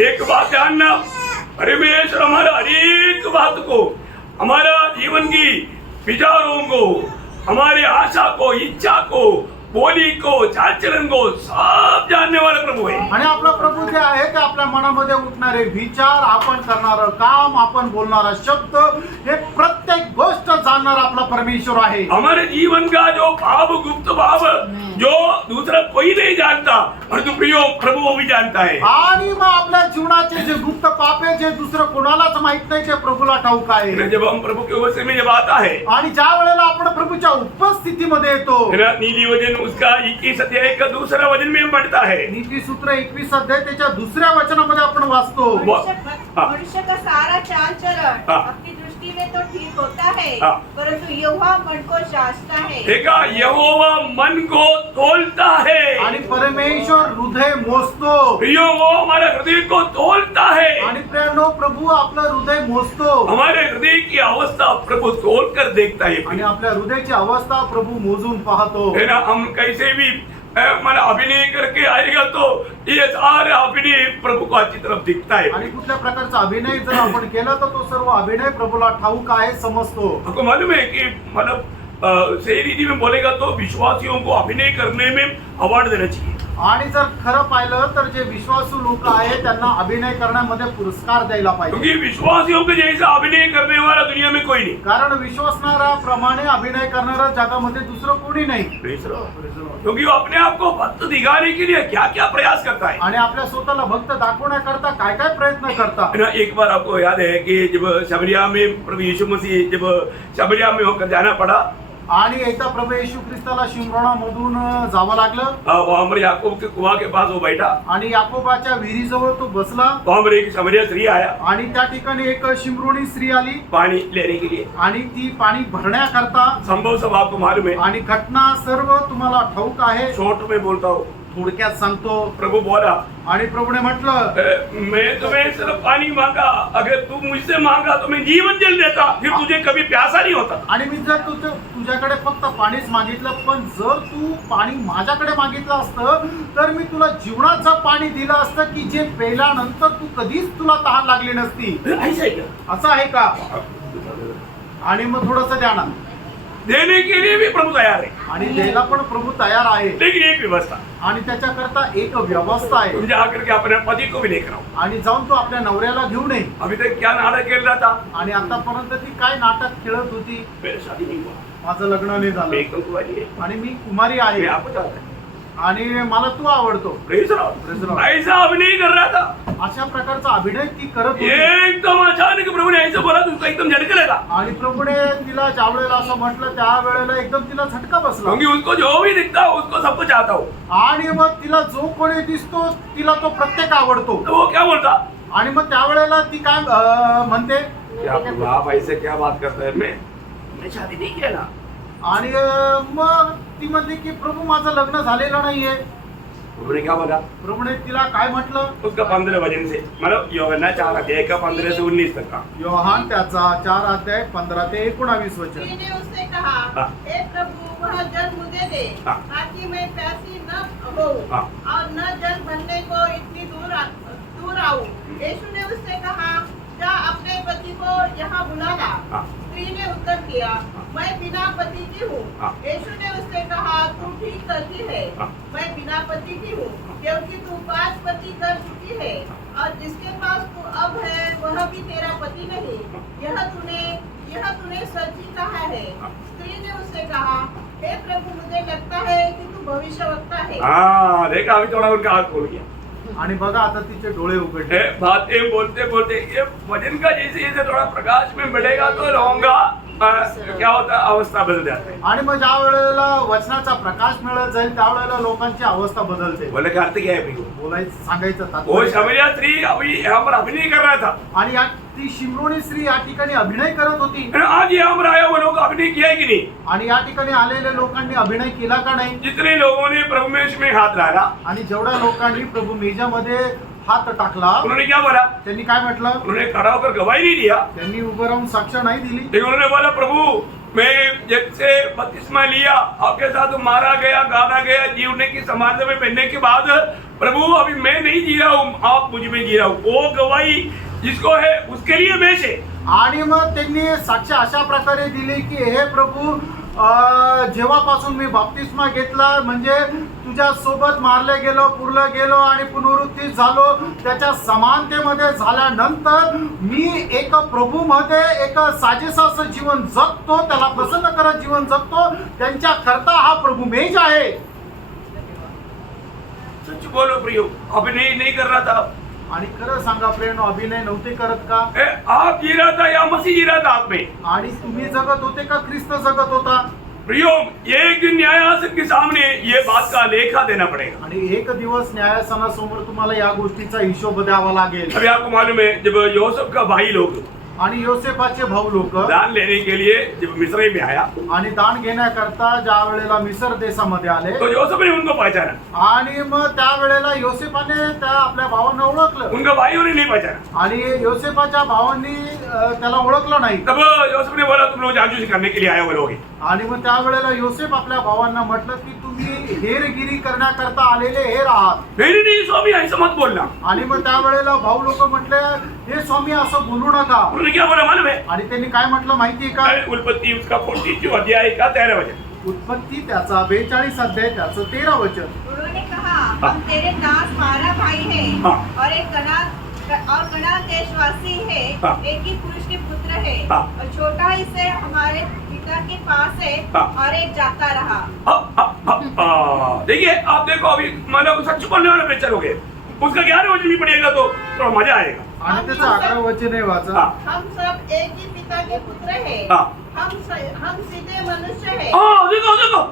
एक बात जानना, परमेश्वर हमारा हर एक बात को, हमारा जीवन की विचारों को, हमारे आशा को, इच्छा को, बोली को, चालचलन को सब जानने वाला प्रभू है। आणि आपला प्रभू जे आहे ते आपल्या मनामध्ये उठणारे विचार, आपण करणारं काम, आपण बोलणारा शब्द, हे प्रत्येक गोष्ट जाणणारा आपला परमेश्वर आहे। हमारे जीवन का जो भाव, गुप्त भाव, जो दूसरा कोई नहीं जानता, परंतु प्रियो प्रभु वो भी जानता है। आणि मग आपल्या जीवनाचे जे गुप्त पाप आहे, जे दुसरं कोणालाच माहित नाही, ते प्रभूला ठाऊक आहे। जब हम प्रभु के उपस्थिति में जब आता है, आणि ज्या वेळेला आपण प्रभूच्या उपस्थितीमध्ये येतो, नीति वचन उसका 21 अध्याय का दूसरा वचन में बढ़ता है। नीती सूत्र 21 अध्याय त्याच्या दुसऱ्या वचनामध्ये आपण वाचतो। मनुष्य का सारा चाल चलन हाँ। अपनी दृष्टि में तो ठीक होता है, हाँ। परंतु यहोवा मन को जांचता है। देखा, यहोवा मन को तोलता है। आणि परमेश्वर हृदय मोजतो। प्रियो, वो हमारे हृदय को तोलता है। आणि प्रियानो, प्रभू आपलं हृदय मोजतो। हमारे हृदय की अवस्था प्रभु तोल कर देखता है। आणि आपल्या हृदयाची अवस्था प्रभू मोजून पाहतो। है ना, हम कैसे भी मन अभिनय करके आएगा तो ये सारा अभिनय प्रभु को अच्छी तरफ दिखता है। आणि कुठल्या प्रकारचा अभिनय जर आपण केला तर तो सर्व अभिनय प्रभूला ठाऊक आहे, समजतो। आपको मालूम है कि मतलब सही रीति में बोलेगा तो विश्वासियों को अभिनय करने में अवार्ड देना चाहिए। आणि जर खरं पाहिलं तर जे विश्वासू लोक आहेत त्यांना अभिनय करण्यामध्ये पुरस्कार द्यायला पाहिजे। क्योंकि विश्वासियों के जैसा अभिनय करने वाला दुनिया में कोई नहीं। कारण विश्वासणाऱ्याप्रमाणे अभिनय करणारा जगामध्ये दुसरं कोणी नाही। क्योंकि वो अपने आप को भक्त दिखाने के लिए क्या क्या प्रयास करता है। आणि आपल्या स्वतःला भक्त दाखवण्याकरता काय काय प्रयत्न करता। है ना, एक बार आपको याद है कि जब शबरिया में प्रभु यीशु मसीह जब शबरिया में होकर जाना पड़ा, आणि एकदा प्रभू येशू ख्रिस्ताला शिमरोनामधून जावं लागलं। वहां पर याकूब के कुआं के पास वो बैठा। आणि याकोबाच्या विहिरीजवळ तो बसला। वहां पर एक शमरिया स्त्री आया आणि त्या ठिकाणी एक शिमरोनी स्त्री आली पानी लेने के लिए। आणि ती पाणी भरण्याकरता। संभव सब आपको मालूम है। आणि घटना सर्व तुम्हाला ठाऊक आहे। शॉर्ट में बोलता हूँ, थोडक्यात सांगतो। प्रभु बोला, आणि प्रभूने म्हटलं, मैं तुम्हें सिर्फ पानी मांगा, अगर तू मुझसे मांगा तो मैं जीवन जल देता, फिर तुझे कभी प्यासा नहीं होता। आणि मी जर तुझ्याकडे फक्त पाणीच मागितलं, पण जर तू पाणी माझ्याकडे मागितलं असतं तर मी तुला जीवनाचं पाणी दिलं असतं की जे प्यायल्यानंतर तू कधीच तुला तहान लागली नसती। ऐसा है क्या? असं आहे का? आणि मग थोडंसं द्या ना। देने के लिए भी प्रभु तैयार है, आणि द्यायला पण प्रभू तयार आहे। लेकिन एक व्यवस्था, आणि त्याच्याकरता एक व्यवस्था आहे। तुम जाकर के अपने पति को भी लेकर आओ। आणि जाऊन तो आपल्या नवऱ्याला घेऊन ये। अभी तक क्या नाटक खेल रहा था? आणि आतापर्यंत ती काय नाटक खेळत होती? मेरी शादी नहीं हुआ, माझं लग्न नाही मैं झालं एक कुंवारी है, आणि मी कुमारी मैं आहे आपको चाहता है। आणि मला तू आवडतो। Praise the Lord. Praise the Lord. ऐसा अभिनय कर रहा था, अशा प्रकारचा अभिनय ती करत होती। एकदम अचानक प्रभु ने ऐसा बोला, तुमको एकदम झटका लगा। आणि प्रभूने तिला ज्यावेळेला असं म्हटलं त्यावेळेला एकदम तिला झटका बसला। क्योंकि उसको जो भी दिखता है उसको सबको चाहता हो। आणि मग तिला जो कोणी दिसतो तिला तो प्रत्येक आवडतो। तो वो क्या बोलता? आणि मग त्यावेळेला ती काय म्हणते, आप ऐसे क्या बात करते हैं? मैं शादी नहीं किया ना। आणि मग ती म्हणते की प्रभू माझं लग्न झालेलं नाहीये। प्रभु ने क्या बोला? प्रभूने तिला काय म्हटलं? उसका 15 वचन से, मतलब यूहन्ना 4 अध्याय का 15 से 19 तक का। योहान त्याचा 4 अध्याय 15 ते 19 वचन। स्त्री ने उससे कहा, हाँ। हे प्रभु, वह जल मुझे दे, हाँ। ताकि मैं प्यासी न हो हाँ। और न जल भरने को इतनी दूर आऊं। यीशु ने उससे कहा, जा अपने पति को यहाँ बुला ला। हाँ। स्त्री ने उत्तर दिया, मैं बिना पति की हूँ। हाँ। यीशु ने उससे कहा, तू ठीक कहती है, हाँ। मैं बिना पति की हूँ, क्योंकि तू 5 पति कर चुकी है और जिसके पास तू अब है वह भी तेरा पति नहीं। यह तूने सच ही कहा है। स्त्री ने उससे कहा, हे प्रभु, मुझे लगता है कि तू भविष्यवक्ता है। हाँ, देखा, अभी थोड़ा उनका हाथ खोल गया। आणि बघा आता तिचे डोळे उघडले। बातें बोलते बोलते ये वचन का जैसे जैसे थोड़ा प्रकाश में बढ़ेगा तो रहूंगा, क्या होता है, अवस्था बदल जाती है। आणि मग ज्या वेळेला वचनाचा प्रकाश मिळत जाईल त्यावेळेला लोकांची अवस्था बदलते। बोले का अर्थ क्या है भैया? बोलायचं सांगायचं वो तात्पर्य। शमरिया स्त्री अभी यहाँ पर अभिनय कर रहा था, आणि ती शिमरोनी स्त्री या ठिकाणी अभिनय करत होती। आज यहाँ पर आया वो लोग अभिनय किया है कि नहीं? आणि या ठिकाणी आलेल्या लोकांनी अभिनय केला का नाही? जितने लोगों ने प्रभु में हाथ डाला, आणि जेवढ्या लोकांनी प्रभू मेजामध्ये हात टाकला. उन्होंने क्या बोला? त्यांनी काय म्हटलं? उन्होंने खड़ा होकर गवाही नहीं दिया, त्यांनी उभं राहून साक्ष नाही दिली. लेकिन उन्होंने बोला प्रभु मैं जब से बपतिस्मा लिया आपके साथ मारा गया, गाड़ा गया, जीवने की समाधि में पहनने के बाद प्रभु अभी मैं नहीं जी रहा हूँ, आप मुझ में जी रहा हूँ. वो गवाही जिसको है उसके लिए मैं से. आणि मग त्यांनी साक्ष अशा प्रकारे दिली की हे प्रभू, जेव्हापासून मी बाप्तिस्मा घेतला म्हणजे तुझ्या सोबत मारले गेलो, पुरलं गेलो आणि पुनरुत्थित झालो, त्याच्या समानतेमध्ये झाल्यानंतर मी एक प्रभूमध्ये एक साजेसाचं जीवन जगतो, त्याला प्रसन्न करत जीवन जगतो, त्यांच्या करता हा प्रभू मेज आहे. सच बोलो प्रियो, अभिनय नहीं कर रहा था. आणि खरं सांगा प्रेम, अभिनय नव्हते करत का? आप जी रहा था या मसीह जी रहा था आप में? आणि तुम्ही जगत होते का ख्रिस्त जगत होता? प्रियो, एक दिन न्यायासन के सामने ये बात का लेखा देना पड़ेगा. आणि एक दिवस न्यायासनासमोर तुम्हाला या गोष्टीचा हिशोब द्यावा लागेल. अभी आपको मालूम है जब यूसुफ का भाई लोग आणि योसेफाचे भाऊ लोक दान लेने के लिए जब मिस्र में आया आणि दान घेण्याकरता ज्या वेळेला मिसर देशामध्ये आले, तो यूसुफ ने उनको पहचाना, आणि मग त्या वेळेला योसेफाने त्या आपल्या भावांना ओळखलं, उनका भाई उन्हें नहीं पहचाना. आणि योसेफाच्या भावांनी त्याला ओळखलं नाही. तब यूसुफ ने बोला तुम लोग जासूसी करने के लिए आए हो लोग. आणि मग त्या वेळेला योसेफ आपल्या भावांना म्हटलं की तुम्ही हेरगिरी करण्याकरता आलेले हेर आहात. नहीं नहीं स्वामी ऐसा मत बोलना. आणि मग त्या वेळेला भाऊ लोक म्हटले हे स्वामी असं बोलू नका. उन्होंने क्या बोला मालूम है? आणि त्यांनी काय म्हटलं माहितीये का? उत्पत्ति उसका 42 अध्याय का 13 वचन. उत्पत्ती त्याचा 42 अध्याय त्याचं 13 वचन. उन्होंने कहा हम तेरे दास 12 भाई हैं हाँ। और एक कनान देशवासी है, हाँ। एक ही पुरुष के पुत्र है, हाँ। और छोटा ही से हमारे पिता के पास है, हाँ। और एक जाता रहा. देखिए आप देखो अभी मतलब सच बोलने वाले बेचर हो गए, उसका 11 वचन भी पढ़िएगा तो थोड़ा मजा आएगा. आणि त्याचं 11 वचन आहे वाचा. हाँ. हम सब एक ही पिता के पुत्र है, हाँ. हम सीधे मनुष्य है. देखो देखो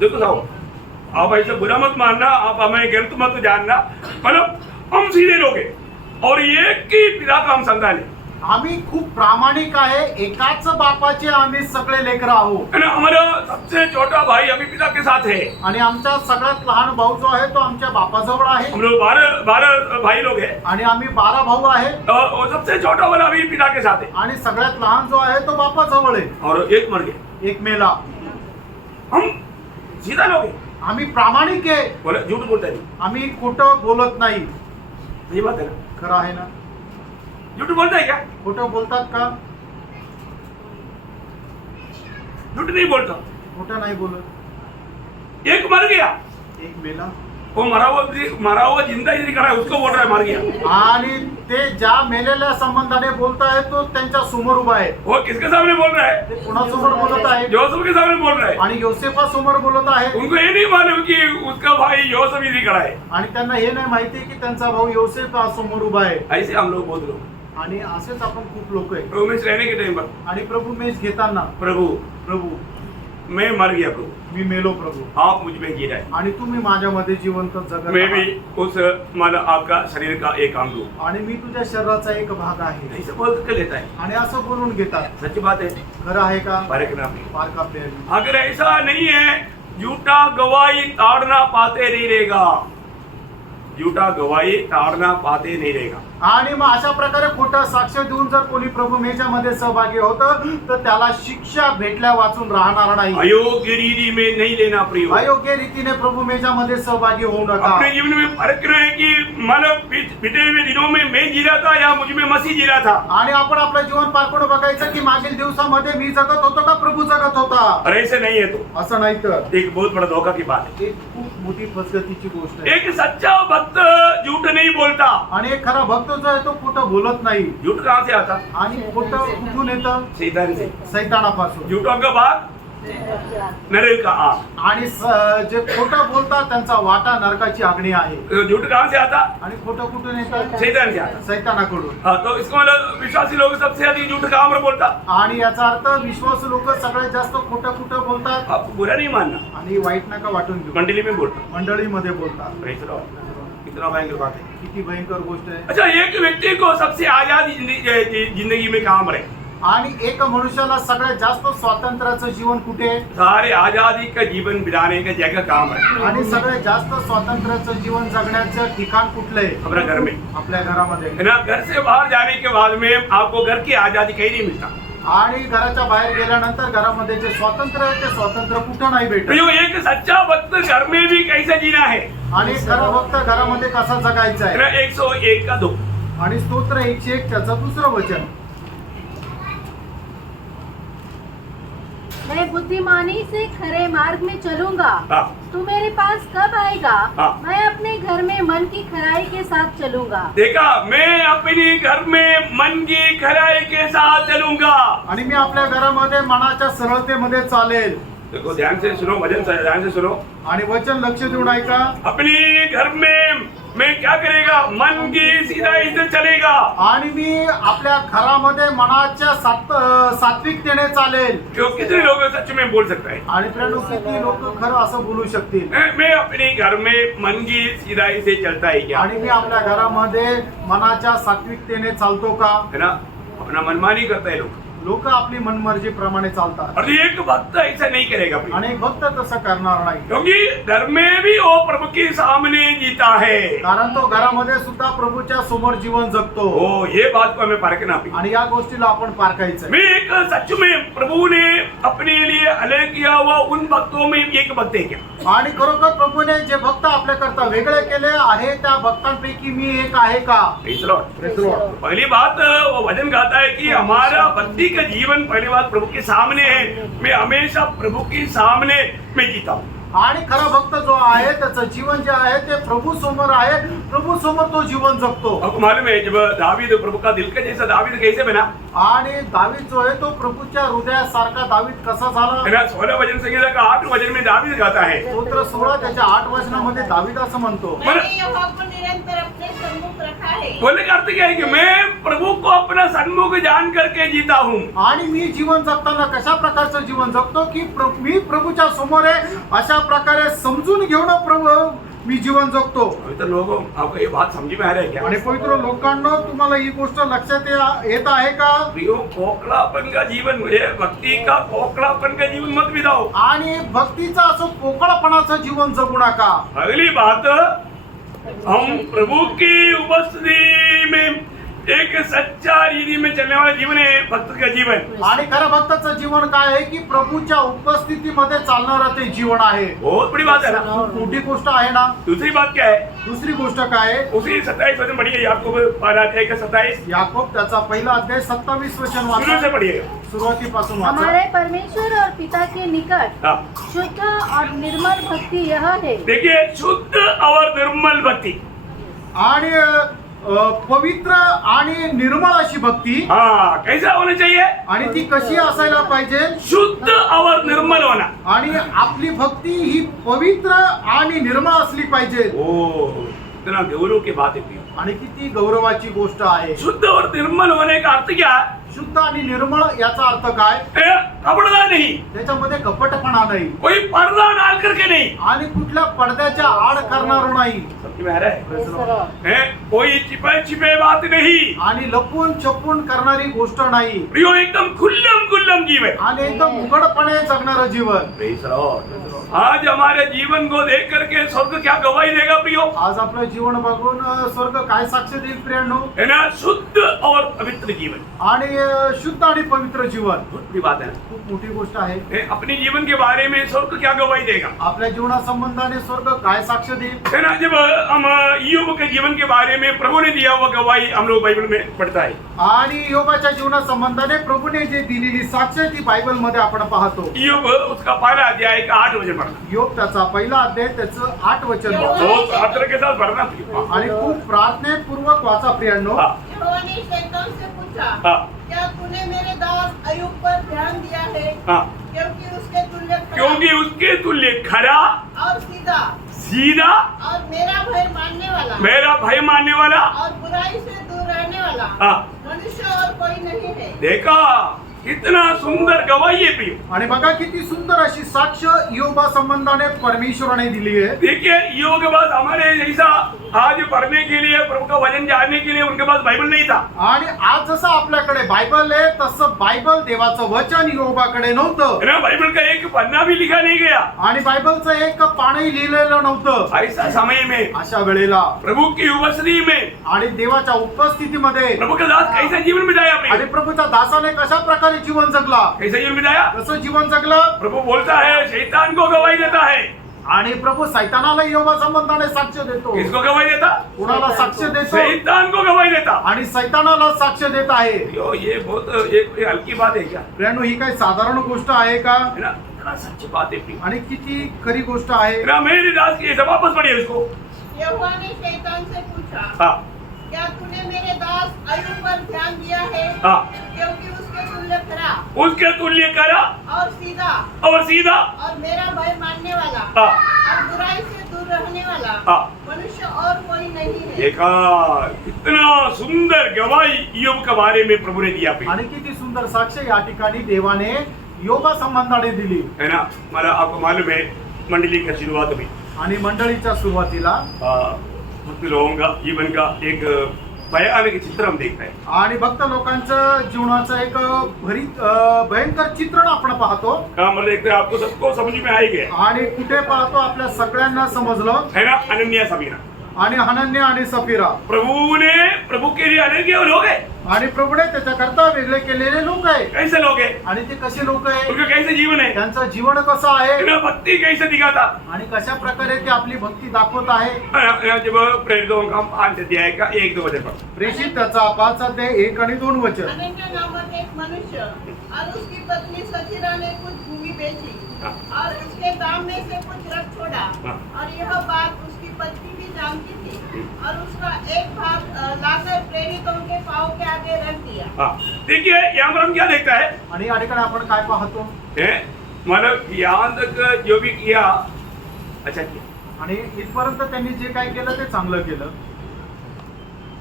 देखो साहब, आप ऐसे बुरा मत मानना, आप हमें गलत मत जानना, मतलब हम सीधे लोग हैं और एक ही पिता का हम संतान है. आम्ही खूप प्रामाणिक आहे, एकाच बापाचे आम्ही सगळे लेकर आहोत. है ना. हमारा सबसे छोटा भाई अभी पिता के साथ है. आणि आमचा सगळ्यात लहान भाऊ जो आहे तो आमच्या बापाजवळ आहे. हम लोग 12 भाई लोग हैं आणि आम्ही 12 भाऊ आहे. और सबसे छोटा वाला अभी पिता के साथ है आणि सगळ्यात लहान जो आहे तो बापाजवळ आहे. और एक मर गया. एक मेला. हम सीधा लोग हैं. आम्ही प्रामाणिक आहे, बोले झूठ बोलता नहीं. आम्ही खोटं बोलत नाही. सही बात है ना. खरं आहे ना? झूठ बोलता है क्या? खोटं बोलतात का? झूठ नहीं बोलता. खोटं नाही बोलत. एक मर गया, एक मेला. वो मरा हुआ जिंदा ही खड़ा है, उसको बोल रहा है मर गया. आणि ते ज्या मेलेल्या संबंधाने बोलताय तो त्यांच्या समोर उभा आहे. वो किसके सामने बोल रहा है? ते कोणासमोर बोलत आहे? यूसुफ के सामने बोल रहा है. आणि योसेफा समोर बोलत आहे. उनको ये नहीं मालूम कि उसका भाई यूसुफ ही खड़ा है. आणि त्यांना हे नाही माहिती की त्यांचा भाऊ योसेफ समोर उभा आहे. ऐसे हम लोग बहुत लोग आणि असेच आपण खूप लोक आहे. प्रभु में रहने के टाइम पर आणि प्रभु मेज घेताना प्रभु मैं मर गया प्रभु, मी मेलो प्रभु, आप मुझ में जी रहे हैं. आणि तुम्ही माझ्यामध्ये जिवंत जगत मैं भी आहात. उस मतलब आपका शरीर का एक अंग हूँ. आणि मी तुझ्या शरीराचा एक भाग आहे. ऐसे बोल के लेता है. आणि असं बोलून घेतात. सच्ची बात है. खरं आहे का? बारे के नाम पे. पार का प्रेम. अगर ऐसा नहीं है, झूठा गवाही ताड़ना पाते नहीं रहेगा. झूठा गवाही ताड़ना पाते नहीं रहेगा. आणि मग अशा प्रकारे खोटं साक्ष देऊन जर कोणी प्रभू मेजामध्ये सहभागी होतं तर त्याला शिक्षा भेटल्या वाचून राहणार नाही. अयोग्य रीति में नहीं लेना प्रियो. अयोग्य रीतीने प्रभू मेजामध्ये सहभागी होऊ नका. अपने जीवन में फर्क रहे कि मतलब बीते हुए दिनों में मैं जी रहा था या मुझ में मसीह जी रहा था. आणि आपण आपलं जीवन पार करून बघायचं की मागील दिवसामध्ये मी जगत होतो का प्रभू जगत होता. और ऐसे नहीं है तो असं नाही तर एक बहुत बड़ा धोखा की बात है. एक खूप मोठी फसगतीची गोष्ट आहे. एक सच्चा भक्त झूठ नहीं बोलता. आणि एक खरा भक्त जो आहे तो खोटं बोलत नाही. झूठ कहाँ से आता? आणि खोटं कुठून येतं? शैतान से. सैतानापासून. झूठों का बात नरक का आग. आणि जे खोटं बोलतात त्यांचा वाटा नरकाची अग्नी आहे. तो झूठ कहाँ से आता? आणि खोटं कुठून येतं? शैतान से आता. सैतानाकडून. हाँ, तो इसको मतलब विश्वासी लोग सबसे अधिक झूठ कहाँ पर बोलता. आणि याचा अर्थ विश्वास लोक सगळ्यात जास्त खोटं कुठं बोलतात. आपको बुरा नहीं मानना, आणि वाईट नका वाटून घेऊ. मंडली में बोलता. मंडळीमध्ये बोलतात. कितना भयंकर बात है. किती भयंकर गोष्ट आहे. अच्छा, एक व्यक्ति को सबसे आजाद जिंदगी में काम रहे. आणि एक मनुष्याला सगळ्यात जास्त स्वातंत्र्याचं जीवन कुठे आहे? सारे आजादी का जीवन बिताने का जगह काम है आणि सगळ्यात जास्त स्वातंत्र्याचं जीवन जगण्याचं ठिकाण कुठलं आहे? अपना घर में आपल्या घरामध्ये. है ना। घर से बाहर जाने के बाद में आपको घर की आजादी कहीं नहीं मिलता। आणि घराच्या बाहेर गेल्यानंतर घरामध्ये जे स्वातंत्र्य आहे ते स्वातंत्र्य कुठं नाही तो भेटत. जो एक सच्चा भक्त घर में भी कैसे जीना है आणि खरं भक्त घरामध्ये कसा जगायचा है आहे. ना। 101 का 2 आणि स्तोत्र 101 त्याचं दुसरं वचन. मैं बुद्धिमानी से खरे मार्ग में चलूंगा। हाँ। तू मेरे पास कब आएगा? हाँ। मैं अपने घर में मन की खराई के साथ चलूंगा। देखा, मैं अपनी घर में मन की खराई के साथ चलूंगा। आणि मी आपल्या घरामध्ये मनाच्या सरळतेमध्ये चालेल. देखो ध्यान से सुनो, भजन ध्यान से सुनो। आणि वचन लक्ष देऊन ऐका. अपनी घर में मैं क्या करेगा, मन की सीधाई से चलेगा। आणि मी आपल्या घरामध्ये मनाच्या सात्विकतेने चालेल. क्यों कितने लोग सच में बोल सकता है आणि प्रियांनो, किती लोक खरं असं बोलू शकतील? मैं अपने घर में मन की सीधाई से चलता है क्या, आणि मी आपल्या घरामध्ये मनाच्या सात्विकतेने चालतो का? है ना। अपना मनमानी करता है लोक आपली मनमर्जी प्रमाणे चालतात. और एक भक्त ऐसा नहीं करेगा भाई। आणि भक्त तसं करणार नाही. क्योंकि घर में भी वो प्रभु के सामने जीता है। कारण तो घरामध्ये सुद्धा प्रभूच्या समोर जीवन जगतो. ओ, ये बात को हमें परखना भी। आणि या गोष्टीला आपण पारखायचं. मैं एक सच में प्रभु ने अपने लिए अलग किया हुआ उन भक्तों में एक भक्त है क्या? आणि खरोखर प्रभूने जे भक्त आपल्याकरता वेगळे केले आहे त्या भक्तांपैकी मी एक आहे का? Praise the Lord। Praise the Lord. पहली बात वो वचन कहता है कि हमारा भक्ति का जीवन पहली बात प्रभु के सामने है। मैं हमेशा प्रभु के सामने मैं जीता हूँ। आणि खरा भक्त जो आहे त्याचं जीवन जे आहे ते प्रभू समोर आहे. प्रभू समोर तो जीवन जगतो. आपको मालूम है जब दावीद प्रभु का दिल का जैसा दावीद कैसे बना, आणि दावीद जो आहे तो प्रभूच्या हृदयासारखा दावीद कसा झाला? है ना। 16 वचन संहिता का 8 वचन में दावीद गाता है, स्तोत्र 16 त्याच्या 8 वचनामध्ये दावीद असं म्हणतो. मैंने यहोवा को निरंतर अपने सम्मुख रखा है। बोलने का अर्थ क्या है कि मैं प्रभु को अपना सन्मुख जान करके जीता हूँ। आणि मी जीवन जगताना कशा प्रकारचं जीवन जगतो की मी प्रभूच्या समोर आहे अशा प्रकारे समजून घेऊन प्रभू मी जीवन जगतो. तो लोगों आपको ये बात समझ में आ रहा है क्या? आणि पवित्र लोकांना तुम्हाला ही गोष्ट लक्षात येत आहे का? प्रियो, खोखलापन का जीवन, ये भक्ति का खोखलापन का जीवन मत बिताओ। आणि भक्तीचं असं पोकळपणाचं जीवन जगू नका. अगली बात, हम प्रभु की उपस्थिति में एक सच्चा रीति में चलने वाला जीवन है भक्त का जीवन। आणि खरं भक्ताचं जीवन काय आहे की प्रभूच्या उपस्थितीमध्ये चालणारं ते जीवन आहे. बहुत बड़ी बात है ना। खूप मोठी गोष्ट आहे ना. दूसरी बात क्या है, दुसरी गोष्ट काय आहे? उसी 27 वचन पढ़िए, याकूब 12:27। याकोब त्याचा पहिला अध्याय 27 वचन शुरू वाचा. से पढ़िए। सुरुवातीपासून वाचा. हमारे परमेश्वर और पिता के निकट हाँ। शुद्ध और निर्मल भक्ति यह है। देखिए, शुद्ध और निर्मल भक्ति। आणि पवित्र आणि निर्मळ अशी भक्ती. हाँ, कैसा होना चाहिए? आणि ती कशी असायला पाहिजे? शुद्ध और निर्मल होना। आणि आपली भक्ती ही पवित्र आणि निर्मळ असली पाहिजे. ओ, इतना गौरव की बात है। आणि किती गौरवाची गोष्ट आहे. शुद्ध और निर्मल होने का अर्थ क्या है? शुद्ध आणि निर्मळ याचा अर्थ काय? कपड़ा नहीं, त्याच्यामध्ये कपटपणा नाही कोई पर्दा डाल करके नहीं, आणि कुठल्या पडद्याच्या आड करणार नाही. समझ में आ रहा है? कोई छिपे छिपे बात नहीं, आणि लपून छपून करणारी गोष्ट नाही. प्रियो, एकदम खुल्लम खुल्लम जीवन। आणि एकदम उघडपणे जगणारं जीवन. Praise the Lord। आज हमारे जीवन को देख करके स्वर्ग क्या गवाही देगा प्रियो? आज आपलं जीवन बघून स्वर्ग काय साक्ष देईल प्रियांनो? है ना, शुद्ध और पवित्र जीवन। आणि शुद्ध आणि पवित्र जीवन बहुत बड़ी बात है। खूप मोठी गोष्ट आहे. अपने जीवन के बारे में स्वर्ग क्या गवाही देगा? आपल्या जीवनासंबंधाने स्वर्ग काय साक्ष देईल? है ना। जब हम ईयोब के जीवन के बारे में प्रभु ने दिया हुआ गवाही हम लोग बाइबल में पढ़ता है। आणि योबाच्या जीवनासंबंधाने प्रभूने जे दिलेली साक्ष आहे ती बायबल मध्ये आपण पाहतो. ईयोब उसका पहला अध्याय का 8 वचन पढ़ना। योग त्याचा पहिला अध्याय त्याचं 8 वचन वाचा. बहुत प्रार्थना के साथ पढ़ना प्रियो। आणि खूप प्रार्थनेपूर्वक वाचा प्रियांनो. हाँ, यहोवा ने शैतान से पूछा, हाँ, क्या तूने मेरे दास अय्यूब पर ध्यान दिया है? हाँ। क्योंकि उसके तुल्य खरा क्योंकि उसके तुल्य खरा, और सीधा सीधा, और मेरा भय मानने वाला मेरा भय मानने वाला। और बुराई से दूर रहने वाला हाँ, मनुष्य और कोई नहीं है। देखा, कितना सुंदर गवाही है प्रियो। आणि बघा किती सुंदर अशी साक्ष योबा संबंधाने परमेश्वराने दिली आहे. देखिए, ईयोब के बाद हमारे जैसा आज पढ़ने के लिए, प्रभु का वचन जानने के लिए उनके पास बाइबल नहीं था। आणि आज जसं आपल्याकडे बायबल आहे तसं बायबल देवाचं वचन योबाकडे नव्हतं है ना, बाइबल का एक पन्ना भी लिखा नहीं गया। आणि बायबलचं एक पानही लिहिलेलं नव्हतं। ऐसा समय में अशा वेळेला प्रभु की उपस्थिति में आणि देवाच्या उपस्थितीमध्ये प्रभु का दास कैसा जीवन बिताया आणि आपने, प्रभूच्या दासाने कशा प्रकारे जीवन जगला, कैसा जीवन बिताया। कसं जीवन जगलं। प्रभु बोलता है, शैतान को गवाही देता है। आणि प्रभू सैतानाला योबा संबंधाने साक्ष देतो। किसको गवाही देता? कुणाला साक्ष देतो? शैतान को गवाही देता। आणि सैतानाला साक्ष देत आहे। यो, ये बहुत एक हल्की बात है क्या? प्रियानो, ही काही साधारण गोष्ट आहे का? है ना, इतना सच्ची बात है प्रिय। आणि किती खरी गोष्ट आहे। है ना, मेरी दास की सब वापस पढ़िए उसको। यहोवा ने शैतान से पूछा, हाँ क्या तूने मेरे दास अय्यूब पर ध्यान दिया है? हाँ, क्योंकि उसके तुल्य खरा उसके तुल्य करा और सीधा और सीधा और मेरा भय मानने वाला हाँ। और बुराई से दूर रहने वाला हाँ। मनुष्य और कोई नहीं है। देखा, कितना सुंदर गवाही ईयोब के बारे में प्रभु ने दिया प्रिय। आणि किती सुंदर साक्ष या ठिकाणी देवाने योबा संबंधाने दिली। है ना, हमारा आपको मालूम है मंडली का शुरुआत में आणि मंडळीच्या सुरुवातीला भक्त लोगों का जीवन का एक भयानक चित्र हम देखते हैं। आणि भक्त लोकांचं जीवनाचं एक भयंकर चित्रण आपण पाहतो। कहाँ मतलब देखते हैं, आपको सबको समझ में आएगा। आणि कुठे पाहतो, आपल्या सगळ्यांना समजलं। है ना, अनन्या समीरा आणि हनन्या आणि सफीरा प्रभु के लिए अनन्य लोग है। आणि प्रभूने त्याच्याकरता वेगळे केलेले लोक आहे। कैसे लोग है, आणि ते कसे लोक आहे, उनका कैसे जीवन है, त्यांचं जीवन कसं आहे है ना, भक्ति कैसे दिखाता। आणि कशा प्रकारे ते आपली भक्ती दाखवत आहे। जब प्रेरितों का 5 अध्याय का 1-2 वचन पर प्रेषित त्याचा 5 अध्याय 1 आणि 2 वचन। अनन्या नामक एक मनुष्य और उसकी पत्नी सचीरा ने कुछ भूमि बेची और उसके दाम में से कुछ रख छोड़ा, और यह बात उसकी पत्नी भी जानती थी, और उसका एक भाग लाकर प्रेरितों के पाँव के आगे रख दिया। हाँ, देखिए यहाँ पर हम क्या देखता है, आणि या ठिकाणी आपण काय पाहतो, मतलब यहाँ तक जो भी किया अच्छा किया, आणि इथपर्यंत त्यांनी जे काय केलं ते चांगलं केलं।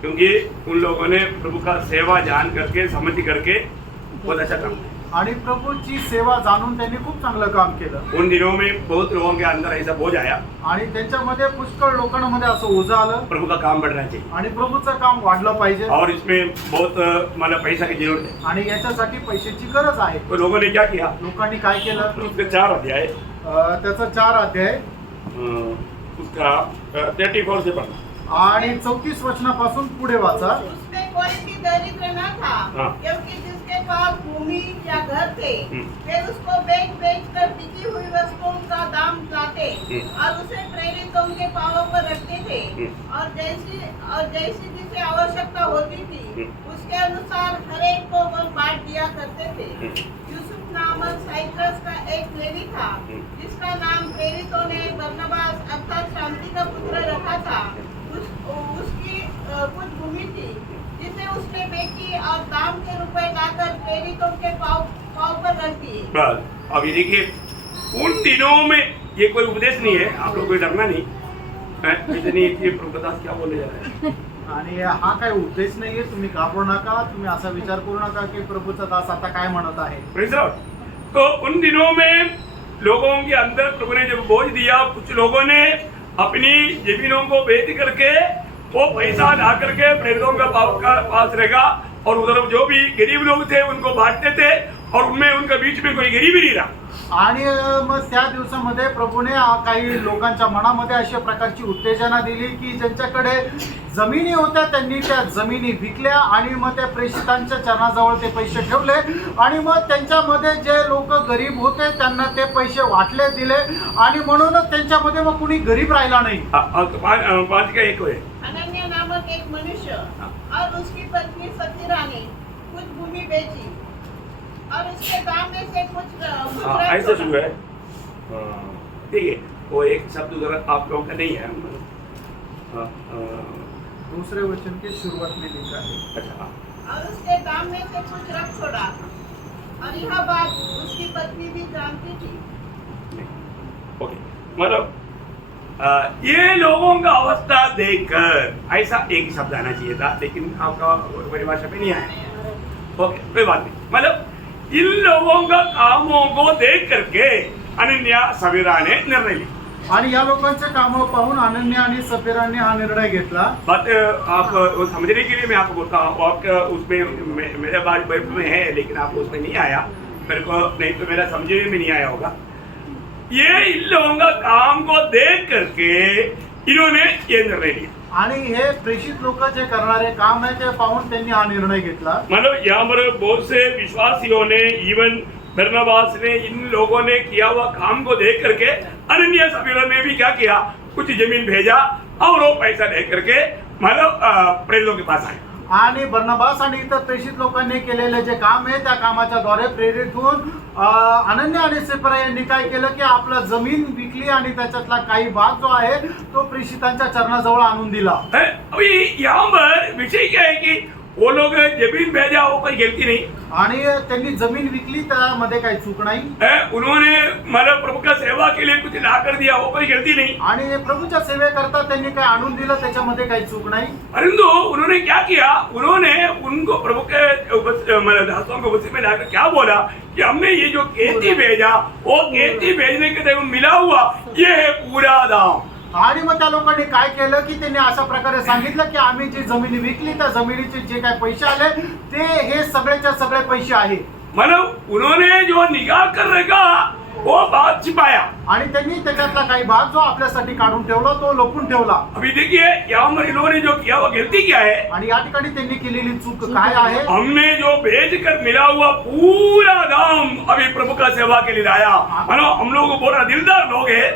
क्योंकि उन लोगों ने प्रभु का सेवा जान करके समझ करके बहुत अच्छा काम किया। आणि प्रभूची सेवा जाणून त्यांनी खूप चांगलं काम केलं। उन दिनों में बहुत लोगों के अंदर ऐसा बोझ आया, आणि त्यांच्यामध्ये पुष्कळ लोकांमध्ये असं ओझं आलं, प्रभु का काम बढ़ना चाहिए आणि प्रभूचं काम वाढलं पाहिजे, और इसमें बहुत मतलब पैसा की जरूरत है। आणि याच्यासाठी पैशाची गरज आहे। तो लोगों ने क्या किया, लोकांनी काय केलं, उसके 4 अध्याय त्याचा 4 अध्याय उसका 34 से पढ़ना। आणि 34 वचनापासून पुढे वाचा। उसमें कोई भी दरिद्र न था, हाँ। क्योंकि जिसके पास भूमि या घर थे वे उसको बेच कर बिकी हुई वस्तुओं का दाम लाते और उसे प्रेरितों के पाँवों पर रखते थे, और जैसी जिसे आवश्यकता होती थी उसके अनुसार हर एक को वो बांट दिया करते थे। यूसुफ नामक साइप्रस का एक लेवी था, जिसका नाम प्रेरितों ने बरनबास अर्थात शांति का पुत्र रखा था। उसकी कुछ भूमि थी जिसे उसने बेची और दाम के रुपए लाकर प्रेरितों के पाँव पर रख दिए। बस अब ये देखिए, उन दिनों में ये कोई उपदेश नहीं है, आप लोग कोई डरना नहीं है, इतनी प्रभुदास क्या बोले जा रहे हैं। आणि हा काय उपदेश नाहीये, तुम्ही घाबरू नका, तुम्ही असा विचार करू नका की प्रभूचा दास आता काय म्हणत आहे। Praise the Lord। तो उन दिनों में लोगों के अंदर प्रभु ने जब बोझ दिया, कुछ लोगों ने अपनी जमीनों को बेच करके वो पैसा ला करके प्रेरितों का पास रहेगा, और उधर जो भी गरीब लोग थे उनको बांटते थे, और उनमें उनका बीच में कोई गरीब ही नहीं रहा। आणि मग त्या दिवसामध्ये प्रभूने काही लोकांच्या मनामध्ये अशा प्रकारची उत्तेजना दिली की ज्यांच्याकडे जमिनी होत्या त्यांनी त्या जमिनी विकल्या, आणि मग त्या प्रेषितांच्या चरणाजवळ ते पैसे ठेवले, आणि मग त्यांच्यामध्ये जे लोक गरीब होते त्यांना ते पैसे वाटले दिले, आणि म्हणूनच त्यांच्यामध्ये मग कुणी गरीब राहिला नाही। 5 का 1 है। अनन्या नामक एक मनुष्य और उसकी पत्नी सतीरा ने कुछ भूमि बेची और उसके दाम में से कुछ ऐसा शुरू है। देखिए, वो एक शब्द उधर आप लोगों का नहीं है। दूसरे वचन की शुरुआत में लिखा है। अच्छा, और उसके दाम में से कुछ रख छोड़ा, और यह बात उसकी पत्नी भी जानती थी। ओके, मतलब ये लोगों का अवस्था देखकर ऐसा एक शब्द आना चाहिए था, लेकिन आपका परिभाषा में नहीं आया। ओके, कोई बात नहीं। मतलब इन लोगों का कामों को देख करके अनन्या समीरा ने निर्णय लिया। आणि या लोकांचे काम पाहून अनन्या आणि सफीराने हा निर्णय घेतला. बात आप वो समझने के लिए मैं आपको बोलता हूँ, आपका उसमें मेरा बात बाइबल में है लेकिन आप उसमें नहीं आया, मेरे को नहीं तो मेरा समझने में नहीं आया होगा. ये इन लोगों का काम को देख करके इन्होंने ये निर्णय लिया. आणि हे प्रेषित लोक जे करणारे काम आहे ते पाहून त्यांनी हा निर्णय घेतला. मतलब यहाँ पर बहुत से विश्वासियों ने, इवन बरनबास ने, इन लोगों ने किया हुआ काम को देख करके अनन्या सफीरा ने भी क्या किया, कुछ जमीन भेजा और वो पैसा दे करके मतलब प्रेरितों के पास आए. आणि बर्नबास आणि इतर प्रेषित लोकांनी केलेले जे काम आहे त्या कामाच्या द्वारे प्रेरित होऊन अनन्या आणि सफीरा यांनी काय केलं की आपला जमीन विकली आणि त्याच्यातला काही भाग जो आहे तो प्रेषितांच्या चरणाजवळ आणून दिला. अभी यहाँ पर विषय क्या है कि वो लोग जमीन भेजा, वो कोई गलती नहीं. आणि त्यांनी जमीन विकली, त्यामध्ये काही चूक नाही. उन्होंने मतलब प्रभु का सेवा के लिए कुछ ला कर दिया, वो कोई गलती नहीं. आणि प्रभूच्या सेवेकरता त्यांनी काय आणून दिलं, त्याच्यामध्ये काही चूक नाही. परंतु उन्होंने क्या किया, उन्होंने उनको प्रभु के मतलब दासों को उसी में लाकर क्या बोला कि हमने ये जो खेती भेजा, वो खेती भेजने के टाइम मिला हुआ ये है पूरा दाम. आणि मग त्या लोकांनी काय केलं की त्यांनी अशा प्रकारे सांगितलं की आम्ही जी जमीन विकली त्या जमिनीचे जे काही पैसे आले ते हे सगळेच्या सगळे पैसे आहे. मतलब उन्होंने जो निगाह कर रखा वो बात छिपाया. आणि त्यांनी त्याच्यातला काही भाग जो आपल्यासाठी काढून ठेवला तो लपून ठेवला. अभी देखिए यहाँ पर इन्होंने जो किया वो गलती क्या है. आणि या ठिकाणी त्यांनी केलेली चूक काय आहे. हमने जो बेच कर मिला हुआ पूरा दाम अभी प्रभु का सेवा के लिए लाया. मतलब हम लोग बहुत दिलदार लोग हैं,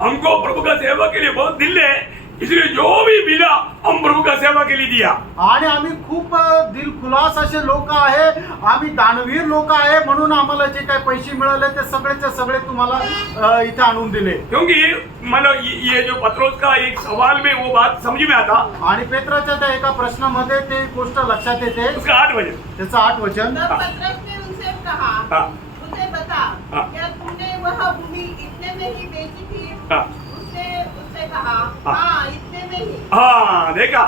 हमको प्रभु का सेवा के लिए बहुत दिल है, इसलिए जो भी मिला हम प्रभु का सेवा के लिए दिया. आणि आम्ही खूप दिलखुलास असे लोक आहे, आम्ही दानवीर लोक आहे, म्हणून आम्हाला जे काही पैसे मिळाले ते सगळेचे सगळे तुम्हाला इथे आणून दिले. क्योंकि मतलब ये जो पत्रोस का एक सवाल में वो बात समझ में आता. आणि पेत्राच्या त्या एका प्रश्नामध्ये ते गोष्ट लक्षात येते. उसका 8 वचन. त्याचं 8 वचन. तब पतरस ने उनसे कहा, हाँ. मुझे बता, हाँ. क्या तुमने वह भूमि इतने में ही बेची थी? हाँ. उसने उससे कहा, हाँ. हाँ, इतने में ही. हाँ देखा,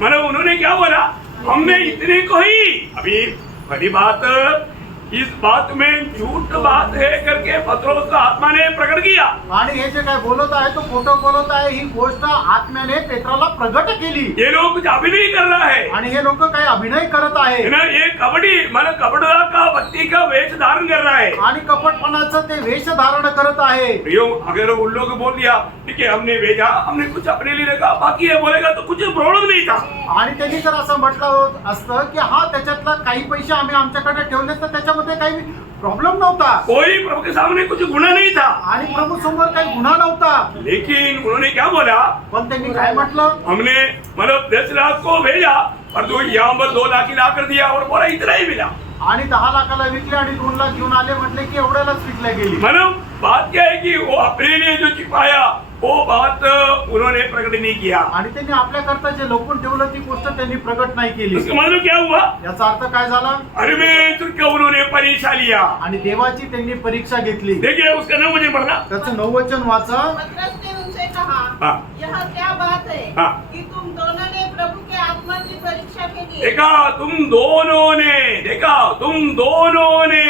मतलब उन्होंने क्या बोला, हमने इतने को ही. अभी बड़ी बात इस बात में झूठ बात है करके पत्रोस का आत्मा ने प्रकट किया. आणि हे जे काय बोलत आहे तो खोटं बोलत आहे, ही गोष्ट आत्म्याने पेत्राला प्रगट केली. ये लोग कुछ अभिनय कर रहा है आणि हे लोक काही अभिनय करत आहे ना, ये कबड्डी मतलब कपड़ा का बत्ती का वेश धारण कर रहा है. आणि कपटपणाचं ते वेश धारण करत आहे. प्रियो, अगर उन लोग बोल दिया ठीक है हमने भेजा, हमने कुछ अपने लिए रखा, बाकी है बोलेगा तो कुछ प्रॉब्लम नहीं था. आणि त्यांनी जर असं म्हटलं असतं की हा त्याच्यातला काही पैसे आम्ही आमच्याकडे ठेवले तर त्याच्यामध्ये काही प्रॉब्लेम नव्हता, कोई प्रभु के सामने कुछ गुनाह नहीं था. आणि प्रभू समोर काही गुन्हा नव्हता. लेकिन उन्होंने क्या बोला, पण त्यांनी काय म्हटलं, हमने मतलब 10 लाख को भेजा और तो यहाँ पर 2 लाख ही ला कर दिया और बोला इतना ही मिला. आणि 10 लाखाला विकले आणि 2 लाख घेऊन आले, म्हटले की एवढ्यालाच विकल्या गेली. मतलब बात क्या है कि वो अपने लिए जो छिपाया वो बात उन्होंने प्रकट नहीं किया. आणि त्यांनी आपल्याकरता जे लपून ठेवलं ती गोष्ट त्यांनी प्रगट नाही केली. उसका मतलब क्या हुआ, याचा अर्थ काय झाला, परमेश्वर का उन्होंने परीक्षा लिया. आणि देवाची त्यांनी परीक्षा घेतली. देखिए उसका 9 वचन पढ़ना. त्याचं 9 वचन वाचा. पतरस ने उनसे कहा, हाँ. यह क्या बात है हाँ. कि तुम दोनों ने प्रभु के आत्मा की परीक्षा के लिए देखा तुम दोनों ने, देखा तुम दोनों ने.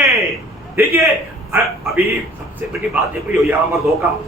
देखिए अभी सबसे बड़ी बात है प्रियो, यहाँ पर धोखा,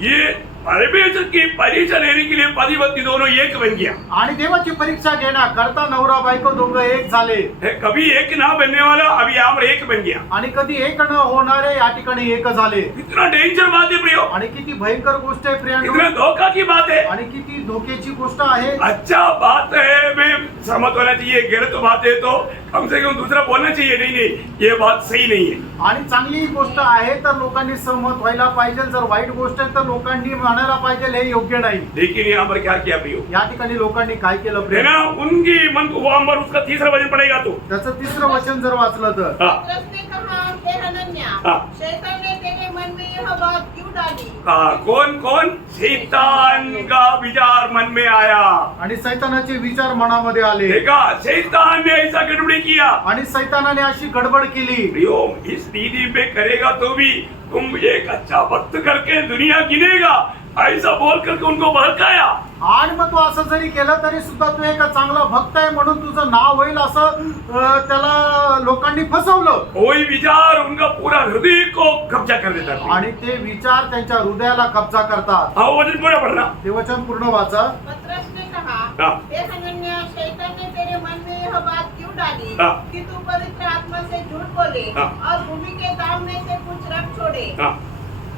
ये परमेश्वर की परीक्षा लेने के लिए पति पत्नी दोनों एक बन गया. आणि देवाची परीक्षा घेण्याकरता नवरा बायको दोघं एक झाले. कभी एक ना बनने वाला अभी यहाँ पर एक बन गया. आणि कधी एक न होणारे या ठिकाणी एक झाले. कितना डेंजर बात है प्रियो, आणि किती भयंकर गोष्ट आहे प्रियांनो, कितना धोखा की बात है. आणि किती धोक्याची गोष्ट आहे. अच्छा बात है, मैं सहमत होना चाहिए, गलत बात है तो कम से कम दूसरा बोलना चाहिए, नहीं नहीं ये बात सही नहीं है. आणि चांगली गोष्ट आहे तर लोकांनी सहमत व्हायला पाहिजे, जर वाईट गोष्ट आहे तर लोकांनी म्हणायला पाहिजे हे योग्य नाही. लेकिन यहाँ पर क्या किया प्रियो, या ठिकाणी लोकांनी काय केलं है प्रिय, ना, उनकी मन को वहां पर उसका 3रा वचन पड़ेगा तो. त्याचं 3रं वचन जर वाचलं तर, हाँ. पतरस ने कहा, हे हनन्या, हाँ. शैतान ने तेरे मन में यह बात क्यों डाली? कौन कौन, शैतान का विचार मन में आया. आणि सैतानाचे विचार मनामध्ये आले. देखा शैतान ने ऐसा गड़बड़ी किया. आणि सैतानाने अशी गडबड केली. प्रियो, इस नीति पे करेगा तो भी तुम एक अच्छा वक्त करके दुनिया गिनेगा, ऐसा बोल करके उनको बहकाया। आणि मग तू असं जरी केलं तरी सुद्धा तू एक चांगला भक्त आहे म्हणून तुझं नाव होईल असं त्याला लोकांनी फसवलं. कोई विचार उनका पूरा हृदय को कब्जा कर देता है। आणि ते विचार त्यांच्या हृदयाला कब्जा करतात. हाँ, वचन पूरा पढ़ना। ते वचन पूर्ण वाचा. पतरस ने कहा, हाँ। हे हनन्याह, शैतान ने तेरे मन में यह बात क्यों डाली हाँ। कि तू पवित्र आत्मा से झूठ बोले हाँ। और भूमि के दाम में से कुछ रख छोड़े? हाँ,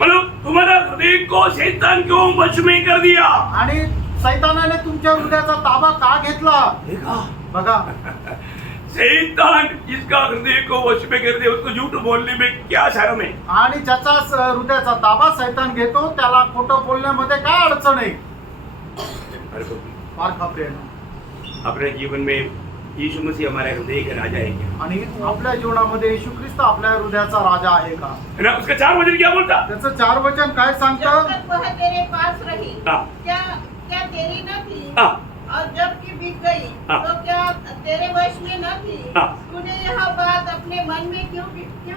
मतलब तुम्हारा हृदय को शैतान क्यों वश में कर दिया? आणि सैतानाने तुमच्या हृदयाचा ताबा का घेतला? देखा, बघा, शैतान जिसका हृदय को वश में कर दिया उसको झूठ बोलने में क्या शर्म है? आणि ज्याचा हृदयाचा ताबा सैतान घेतो त्याला खोटं बोलण्यामध्ये काय अडचण आहे? फार खपरे आहे. अपने जीवन में यीशु मसीह हमारे हृदय का राजा है क्या? आणि आपल्या जीवनामध्ये येशू ख्रिस्त आपल्या हृदयाचा राजा आहे का? है ना? उसका 4 वचन क्या बोलता? त्याचं 4 वचन काय जब सांगतं? तक वह तेरे पास रही, हाँ। क्या क्या तेरी न थी? हाँ। और जबकि बिक गई, हाँ। तो क्या तेरे वश में न थी? हाँ। तूने यह बात अपने मन में क्यों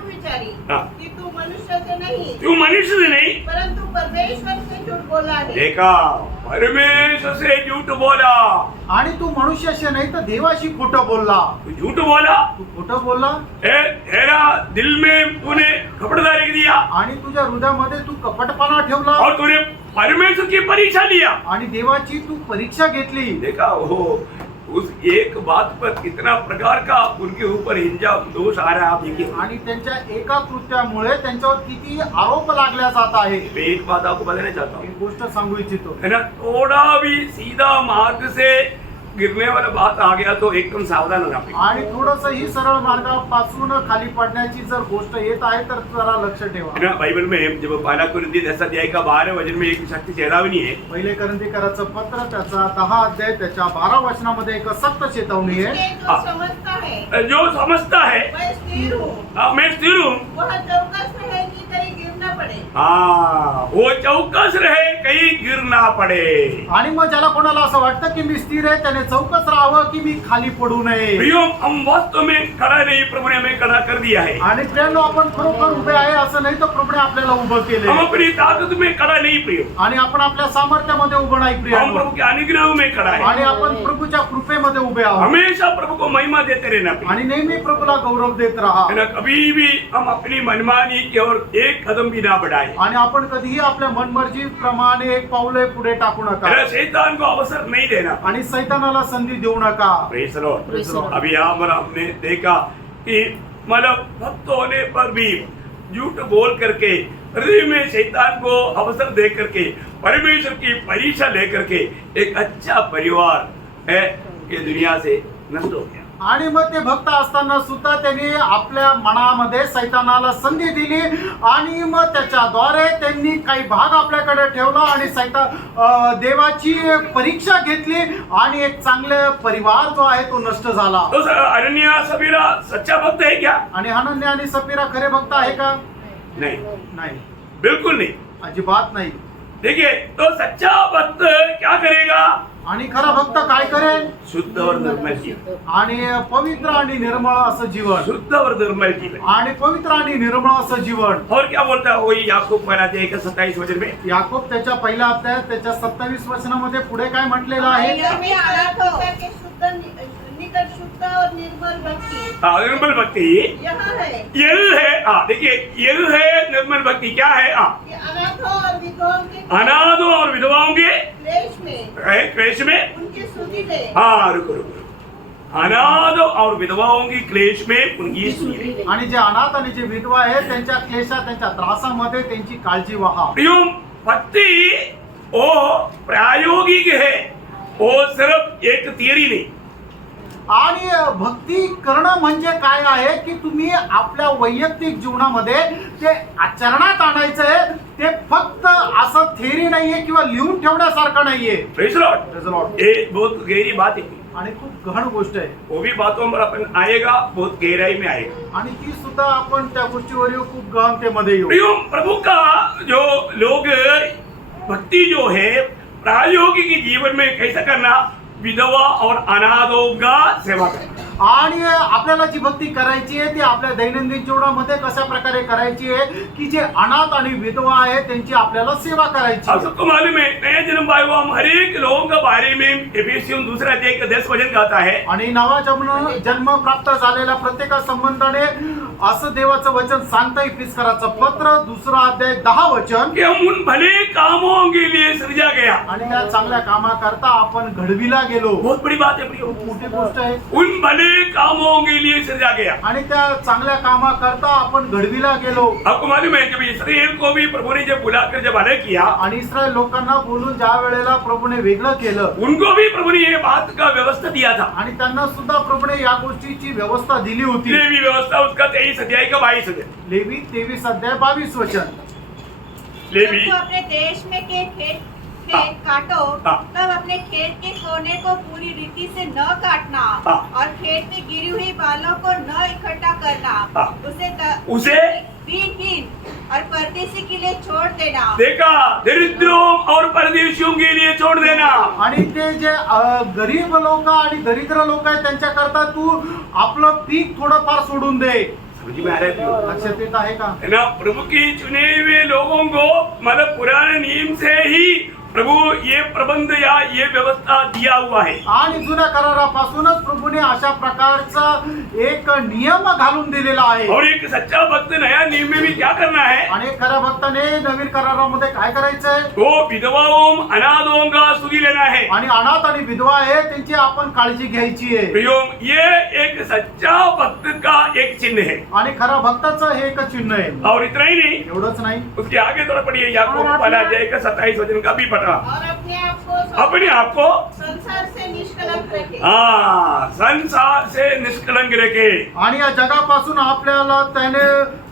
विचारी हाँ। कि तू मनुष्य से नहीं तू मनुष्य से नहीं, परंतु परमेश्वर से झूठ बोला है? देखा, परमेश्वर से झूठ बोला। आणि तू मनुष्याशी नाही तर देवाशी खोटं बोलला. तू झूठ बोला, तू खोटं बोलला तेरा दिल में तूने कपड़दारी दिया आणि तुझ्या हृदयामध्ये तू कपटपणा ठेवला और तूने परमेश्वर की परीक्षा लिया। आणि देवाची तू परीक्षा घेतली. देखा वो उस एक बात पर कितना प्रकार का उनके ऊपर हिंजाम दोष आ रहा है, आप देखिए। आणि त्यांच्या एका कृत्यामुळे त्यांच्यावर किती आरोप लागल्या जात आहे. मैं एक बात आपको बताना चाहता हूँ, एक गोष्ट सांगू इच्छितो. है ना, थोड़ा भी सीधा मार्ग से गिरने वाला बात आ गया तो एकदम सावधान होना पड़ेगा। आणि थोडस ही सरळ मार्गापासून खाली पडण्याची जर गोष्ट येत आहे तर जरा लक्ष ठेवा. है ना, बाइबल में जब पहला कुरिन्थी 10 अध्याय का 12 वचन में एक शक्ति चेतावनी है। पहिले करंथीकराचं पत्र त्याचा 10 अध्याय त्याच्या 12 वचनामध्ये एक सक्त चेतावनी आहे. इसलिए जो हाँ। समझता है जो समझता है मैं स्थिर हूँ, मैं स्थिर हूँ, वह चौकस रहे कि कहीं गिर न पड़े। हाँ, वो चौकस रहे कहीं गिर ना पड़े। आणि मग ज्याला कोणाला असं वाटतं की मी स्थिर आहे त्याने चौकस राहावं की मी खाली पडू नये. प्रियो, हम वास्तव में खड़ा नहीं, प्रभु ने हमें खड़ा कर दिया है। आणि प्रियांनो, आपण खरोखर उभे आहे असं नाही तर प्रभूने आपल्याला उभं केले. हम अपनी ताकत में खड़ा नहीं प्रियो, आणि आपण आपल्या सामर्थ्यामध्ये उभं नाही हम प्रियांनो. प्रभु के अनुग्रह में खड़ा है। आणि आपण प्रभूच्या कृपेमध्ये उभे आहोत. हमेशा प्रभु को महिमा देते रहना प्रियो। आणि नेहमी प्रभूला गौरव देत राहा. है ना, कभी भी हम अपनी मनमानी की ओर एक कदम भी ना बढ़ाए। आणि आपण कधीही आपल्या मनमर्जी प्रमाणे एक पाऊल पुढे टाकू नका. है ना, शैतान को अवसर नहीं देना। आणि सैतानाला संधी देऊ नका. Praise the Lord. Praise the Lord. अभी यहाँ पर हमने देखा कि मतलब भक्त होने पर भी झूठ बोल करके हृदय में शैतान को अवसर दे करके परमेश्वर की परीक्षा ले करके एक अच्छा परिवार है ये दुनिया से नष्ट हो गया। आणि मग ते भक्त असताना सुद्धा त्यांनी आपल्या मनामध्ये सैतानाला संधी दिली आणि मग त्याच्याद्वारे त्यांनी काही भाग आपल्याकडे ठेवला आणि देवाची परीक्षा घेतली आणि एक चांगले परिवार जो आहे तो नष्ट झाला. तो अनन्या सफीरा सच्चा भक्त है क्या? आणि अनन्या आणि सफीरा खरे भक्त आहे का? नहीं, नाही, बिल्कुल नहीं। अजिबात नाही. देखिए, तो सच्चा भक्त क्या करेगा? आणि खरा भक्त काय करेल? शुद्ध और निर्मल जीवन। आणि पवित्र आणि निर्मळ असं जीवन. शुद्ध और निर्मल जीवन। आणि पवित्र आणि निर्मळ असं जीवन. और क्या बोलता है वही याकूब पहला अध्याय का 27 वचन में? याकूब त्याच्या पहिल्या अध्यायात त्याच्या 27 वचनामध्ये पुढे काय म्हटलेलं आहे? यह में अनाथ के निकट शुद्ध और निर्मल भक्ति निर्मल भक्ति यह है। यही है। देखिए, यही है निर्मल भक्ति। क्या है? कि अनाथों और विधवाओं के अनाथों और विधवाओं के क्लेश में में उनकी सुधि ले। हाँ, रुको। अनाथ और विधवाओं की क्लेश में उनकी सुधि ले। आणि जे अनाथ आणि जे विधवा आहेत त्यांच्या क्लेशात त्यांच्या त्रासामध्ये त्यांची काळजी वहा. प्रियो, भक्ति वो प्रायोगिक है, वो सिर्फ एक थियरी नहीं। आणि भक्ती करणं म्हणजे काय आहे की तुम्ही आपल्या वैयक्तिक जीवनामध्ये ते आचरणात आणायचंय. ते फक्त असं थेरी नाहीये किंवा लिहून ठेवण्यासारखं नाहीये. Praise the Lord. Praise the Lord. ये बहुत गहरी बात है, आणि खूप गहन गोष्ट आहे. वो भी बातों पर अपन आएगा, बहुत गहराई में आएगा। आणि ती सुद्धा आपण त्या गोष्टीवर येऊ, खूप गहनतेमध्ये येऊ. प्रियो, प्रभु का जो लोग भक्ति जो है प्रायोगिक जीवन में कैसा करना? विधवा और अनाथों का सेवा करना। आणि आपल्याला जी भक्ती करायची आहे ती आपल्या दैनंदिन जीवनामध्ये कशा प्रकारे करायची आहे की जे अनाथ आणि विधवा आहे त्यांची आपल्याला सेवा करायची आप आहे. सबको मालूम है नया जन्म पाए हुआ हम हर एक लोगों के बारे में एफेसियन दूसरा अध्याय का 10 वचन कहता है आणि नवा जन्म प्राप्त झालेल्या प्रत्येका संबंधाने असं देवाचं वचन सांगता इफिसकराचं पत्र 2 अध्याय 10 वचन कि हम उन भले कामों के लिए सृजा गया। आणि त्या चांगल्या कामाकरता आपण घडविला गेलो. बहुत बड़ी बात है प्रियो, खूप मोठी गोष्ट आहे. उन भले कामों के लिए सृजा गया। आणि त्या चांगल्या कामाकरता आपण घडविला गेलो. आपको मालूम है जब इस्राएल को भी प्रभु ने जब बुलाकर जब अलग किया, आणि इस्रायल लोकांना बोलून ज्या वेळेला प्रभूने वेगळं केलं उनको भी प्रभु ने ये बात का व्यवस्था दिया था। आणि त्यांना सुद्धा प्रभूने या गोष्टीची व्यवस्था दिली होती. लेवी व्यवस्था उसका 23 अध्याय का 22 अध्याय। लेवी 23 अध्याय 22 वचन. लेवी जब तू अपने देश में के खेत काटो हाँ। तब अपने खेत के कोने को पूरी रीति से न काटना हाँ। और खेत में गिरी हुई बालों को न इकट्ठा करना, हाँ। उसे बीनहीन और परदेशी के लिए छोड़ देना। देखा, दरिद्रों और परदेशियों के लिए छोड़ देना। आणि ते जे गरीब लोक आणि दरिद्र लोक आहेत त्यांच्याकरता तू आपलं पीक थोडंफार सोडून दे. समझ में आ रहा है प्रियो? लक्षात येत आहे का? है ना, प्रभु की चुने हुए लोगों को मतलब पुराने नियम से ही प्रभु ये प्रबंध या ये व्यवस्था दिया हुआ है। आणि जुन्या करारापासूनच प्रभूने अशा प्रकारचा एक नियम घालून दिलेला आहे. और एक सच्चा भक्त नया नियम में भी क्या करना है, आणि खऱ्या भक्ताने नवीन करारामध्ये काय करायचंय? वो विधवाओं अनाथों का सुधी लेना है। आणि अनाथ आणि विधवा आहे त्यांची आपण काळजी घ्यायची आहे. प्रियो, ये एक सच्चा भक्त का एक चिन्ह है। आणि खरा भक्ताचं हे एक चिन्ह आहे. और इतना ही नहीं, एवढंच नाही, उसके आगे थोड़ा पढ़िए, याकूब वाला अध्याय का 27 वचन का भी पढ़ा। और अपने आप को संसार से निष्कलंक रखे। हाँ, संसार से निष्कलंक रखे। आणि या जगापासून आपल्याला त्याने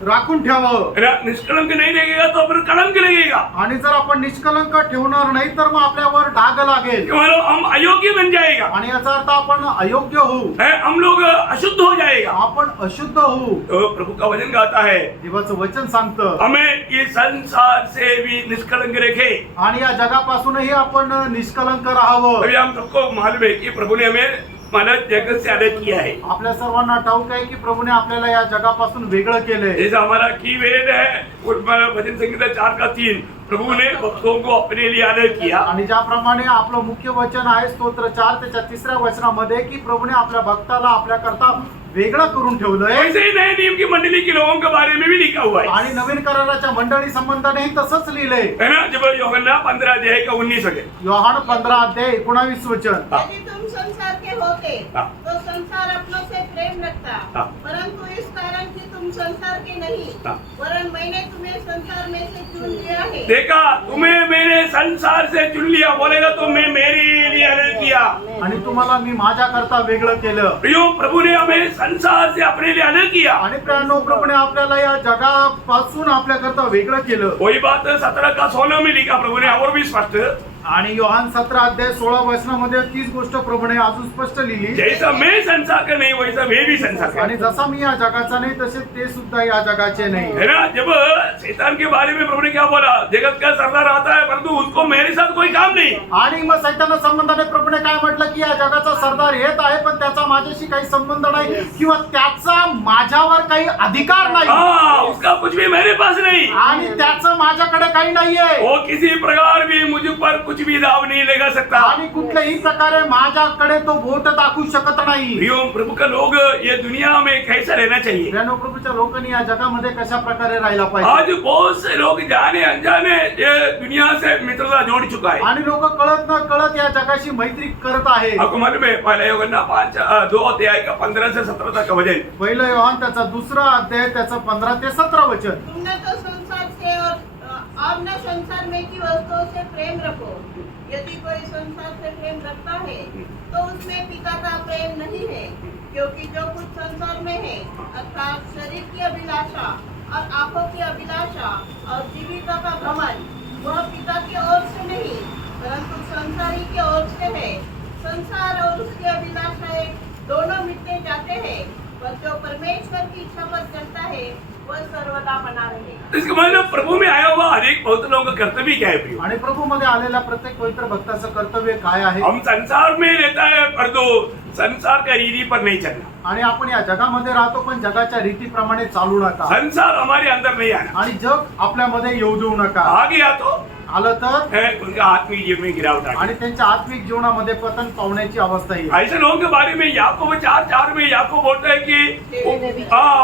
राखून ठेवावं. है ना, निष्कलंक नहीं लगेगा तो फिर कलंक लगेगा। आणि जर आपण निष्कलंक ठेवणार नाही तर मग आपल्यावर डाग लागेल. मतलब हम अयोग्य बन जाएगा, आणि याचा अर्थ आपण अयोग्य होऊ, है, हम लोग अशुद्ध हो जाएगा। आपण अशुद्ध होऊ. तो प्रभु का वचन कहता है देवाचं वचन सांगतं. हमें इस संसार से भी निष्कलंक रखे। आणि या जगापासूनही आपण निष्कलंक राहावं. अभी हम सबको मालूम है कि प्रभु ने हमें मानव जगत से अलग किया है। आपल्या सर्वांना ठाऊक आहे की प्रभूने आपल्याला या जगापासून वेगळं केलंय. जैसा हमारा की वेद है, भजन संहिता 4 का 3, प्रभु ने भक्तों को अपने लिए अलग किया। आणि ज्याप्रमाणे आपलं मुख्य वचन आहे स्तोत्र 4 त्याच्या 3ऱ्या वचनामध्ये की प्रभूने आपल्या भक्ताला आपल्याकरता वेगळं करून ठेवलंय. ऐसे ही नए नियम की मंडली के लोगों के बारे में भी लिखा हुआ है, आणि नवीन कराराच्या मंडळी संबंधानेही तसंच लिहिलंय. है ना। जब यूहन्ना 15 अध्याय का 19 वचन, योहान 15 अध्याय 19 वचन. यदि तुम संसार के होते हाँ। तो संसार अपनों से प्रेम रखता, हाँ। परंतु इस कारण कि तुम संसार के नहीं हाँ। वरन मैंने तुम्हें संसार में से चुन लिया है। देखा, तुम्हें मैंने संसार से चुन लिया, बोलेगा तो मैं मेरे लिए अलग किया। आणि तुम्हाला मी माझ्याकरता वेगळं केलं. प्रियो, प्रभु ने हमें संसार से अपने लिए अलग किया। आणि प्रियानो प्रभूने आपल्याला या जगापासून आपल्याकरता वेगळं केलं. वही बात 17 का 16 में लिखा प्रभु ने और भी स्पष्ट, आणि योहान 17 अध्याय 16 वचनामध्ये तीच गोष्ट प्रभूने अजून स्पष्ट लिहिली. जैसा मैं संसार का नहीं वैसा वे भी संसार का। आणि जसा मी या जगाचा नाही तसे ते सुद्धा या जगाचे नाही. है ना, जब शैतान के बारे में प्रभु ने क्या बोला, जगत का सरदार आता है परंतु उसको मेरे साथ कोई काम नहीं। आणि मग सैताना संबंधाने प्रभूने काय म्हटलं की या जगाचा सरदार येत आहे पण त्याचा माझ्याशी काही संबंध नाही किंवा त्याचा माझ्यावर काही अधिकार नाही. हाँ, उसका कुछ भी मेरे पास नहीं, आणि त्याचं माझ्याकडे काही नाहीये. वो किसी प्रकार भी मुझ पर कुछ भी दाव नहीं लगा सकता। आणि कुठल्याही प्रकारे माझ्याकडे तो बोट दाखवू शकत नाही. प्रियो, प्रभु का लोग ये दुनिया में कैसा रहना चाहिए। प्रियानो प्रभूच्या लोकांनी या जगामध्ये कशा प्रकारे राहिला पाहिजे. आज बहुत से लोग जाने अनजाने ये दुनिया से मित्रता जोड़ चुका है। आणि लोक कळत न कळत या जगाशी मैत्री करत आहेत. आपको मालूम है पहला यूहन्ना 2 अध्याय का 15 से 17 तक का वचन, पहिलं योहान त्याचा 2रा अध्याय त्याचं 15 ते 17 वचन. तुमने तो संसार से और न संसार में की वस्तुओं से प्रेम रखो। यदि कोई संसार से प्रेम रखता है तो उसमें पिता का प्रेम नहीं है, क्योंकि जो कुछ संसार में है अर्थात शरीर की अभिलाषा और आंखों की अभिलाषा और जीविका का घमंड वह पिता की ओर से नहीं परंतु संसारी की ओर से है। संसार और उसकी अभिलाषाएं दोनों मिटते जाते हैं, पर जो परमेश्वर की इच्छा पर चलता है वह सर्वदा बना रहे। इसका मतलब प्रभु में आया हुआ अनेक बहुत लोगों का कर्तव्य क्या है प्रियो? आणि प्रभू मध्ये आलेल्या प्रत्येक पवित्र भक्ताचं कर्तव्य काय आहे. हम संसार में रहता है परंतु संसार का रीति पर नहीं चलना। आणि आपण या जगामध्ये राहतो पण जगाच्या रीतीप्रमाणे चालू नका संसार हमारे अंदर नहीं आना। आणि जग आपल्यामध्ये येऊ देऊ नका. आ गया तो आलं तर उनका आत्मिक जीवन में गिरावट आ आणि त्यांच्या आत्मिक जीवनामध्ये पतन पावण्याची अवस्था येईल. ऐसे लोगों के बारे में याकूब 4:4 में याकूब बोलता है कि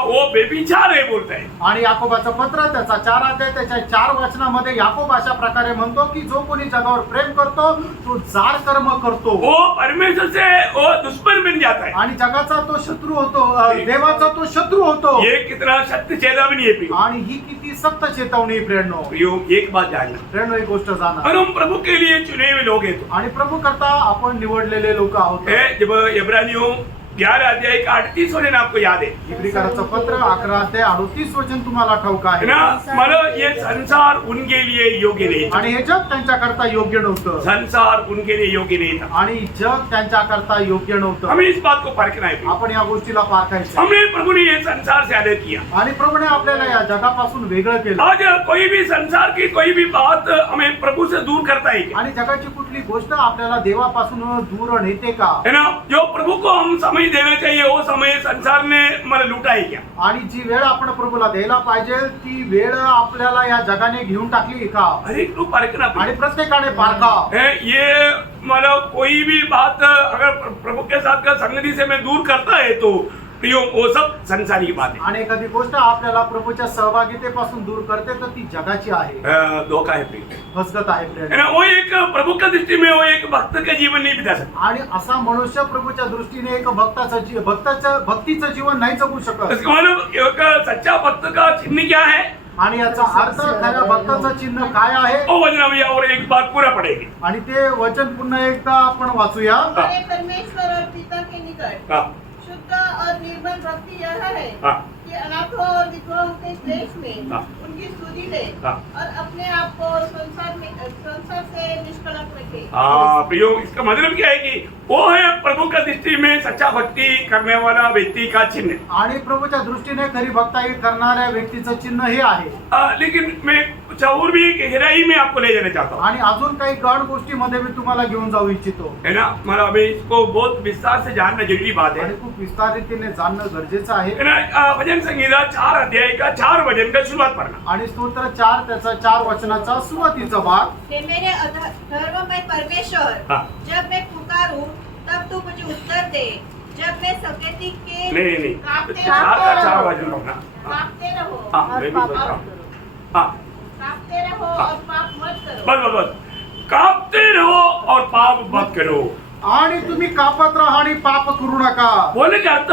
वो बेबिचार है बोलता है। आणि याकोबाचं पत्र त्याचा 4 अध्याय त्याच्या 4 वचनामध्ये याकोब अशा प्रकारे म्हणतो की जो कोणी जगावर प्रेम करतो तो जार कर्म करतो वो परमेश्वर से वो दुश्मन बन जाता है। आणि जगाचा तो शत्रू होतो, देवाचा तो शत्रू होतो. ये कितना सत्य चेतावनी है प्रियो। आणि ही किती सक्त चेतावणी प्रेरणो. प्रियो एक बात जानना, प्रेरणो एक गोष्ट जाणा, और हम प्रभु के लिए चुने हुए लोग हैं। आणि प्रभू करता आपण निवडलेले लोक आहोत. जब इब्रानियों 11 अध्याय का 38 वचन आपको याद है इब्रिकाराचं पत्र 11 अध्याय 38 वचन तुम्हाला ठाऊक है आहे ना। मतलब ये संसार उनके लिए योग्य नहीं था। आणि हे जग त्यांच्याकरता योग्य नव्हतं संसार उनके लिए योग्य नहीं था। आणि जग त्यांच्याकरता योग्य नव्हतं. हमें इस बात को परखना है। आपण या गोष्टीला पारखायचं हमने प्रभु ने ये संसार से अलग किया। आणि प्रभूने आपल्याला या जगापासून वेगळं केलं. आज कोई भी संसार की कोई भी बात हमें प्रभु से दूर करता है क्या? आणि जगाची कुठली गोष्ट आपल्याला देवापासून दूर नेते का? है ना। जो प्रभु को हम समय देना चाहिए वो समय संसार ने मतलब लूटा है क्या? आणि जी वेळ आपण प्रभूला द्यायला पाहिजे ती वेळ आपल्याला या जगाने घेऊन टाकली का? हर एक को परखना आणि पड़ेगा। प्रत्येकाने पारखा. ये मतलब कोई भी बात अगर प्रभु के साथ का संगति से मैं दूर करता है तो प्रियो वो सब संसारी की बात है। आणि एखादी गोष्ट आपल्याला प्रभूच्या सहभागितेपासून दूर करते तर ती जगाची आहे, धोखा है प्रियो, फसगत आहे है प्रेरणा. ना। वो एक प्रभु का दृष्टि में वो एक भक्त का जीवन नहीं बिता सकता। आणि असा मनुष्य प्रभूच्या दृष्टीने एक भक्तीचं जीवन नाही जगू शकत. इसका मतलब एक सच्चा भक्त का चिन्ह क्या है? आणि याचा अर्थ खऱ्या भक्ताचं चिन्ह काय आहे? वो वचन हम और एक बार पूरा पढ़ेंगे। आणि ते वचन पुन्हा एकदा आपण वाचूया. हमारे परमेश्वर और पिता के निकट हाँ शुद्ध और निर्मल भक्ति यह है हाँ कि अनाथों और विधवाओं के क्लेश में हाँ। उनकी स्तुति ले हाँ। और अपने आप को संसार से निष्कलंक रखे। हाँ प्रियो, इसका मतलब क्या है कि वो है प्रभु का दृष्टि में सच्चा भक्ति करने वाला व्यक्ति का चिन्ह। आणि प्रभूच्या दृष्टीने खरी भक्ताई करणाऱ्या व्यक्तीचं चिन्ह हे आहे. लेकिन मैं कुछ और भी गहराई में आपको ले जाना चाहता हूँ, आणि अजून काही गहन गोष्टीमध्ये मी तुम्हाला घेऊन जाऊ इच्छितो. है ना। मतलब हमें इसको बहुत विस्तार से जानना जरूरी बात है, आणि खूप विस्तार रीतीने जाणणं गरजेचं आहे. है ना। भजन संगीता 4 अध्याय का 4 वचन का शुरुआत पढ़ना। आणि स्तोत्र 4 त्याचा 4 वचनाचा सुरुवातीचा भाग. हे मेरे धर्ममय परमेश्वर, हाँ। जब मैं पुकारूं तब तू मुझे उत्तर दे, जब मैं सकेती के नहीं कांपते 4 का रहो। 4 वचन पढ़ना। कांपते रहो हाँ और मैं भी पाप बोल रहा मत हूँ। करो. हाँ कांपते रहो और पाप मत करो। बस कांपते रहो और पाप मत करो। आणि तुम्ही कापत राहा आणि पाप करू नका. बोलने का अर्थ,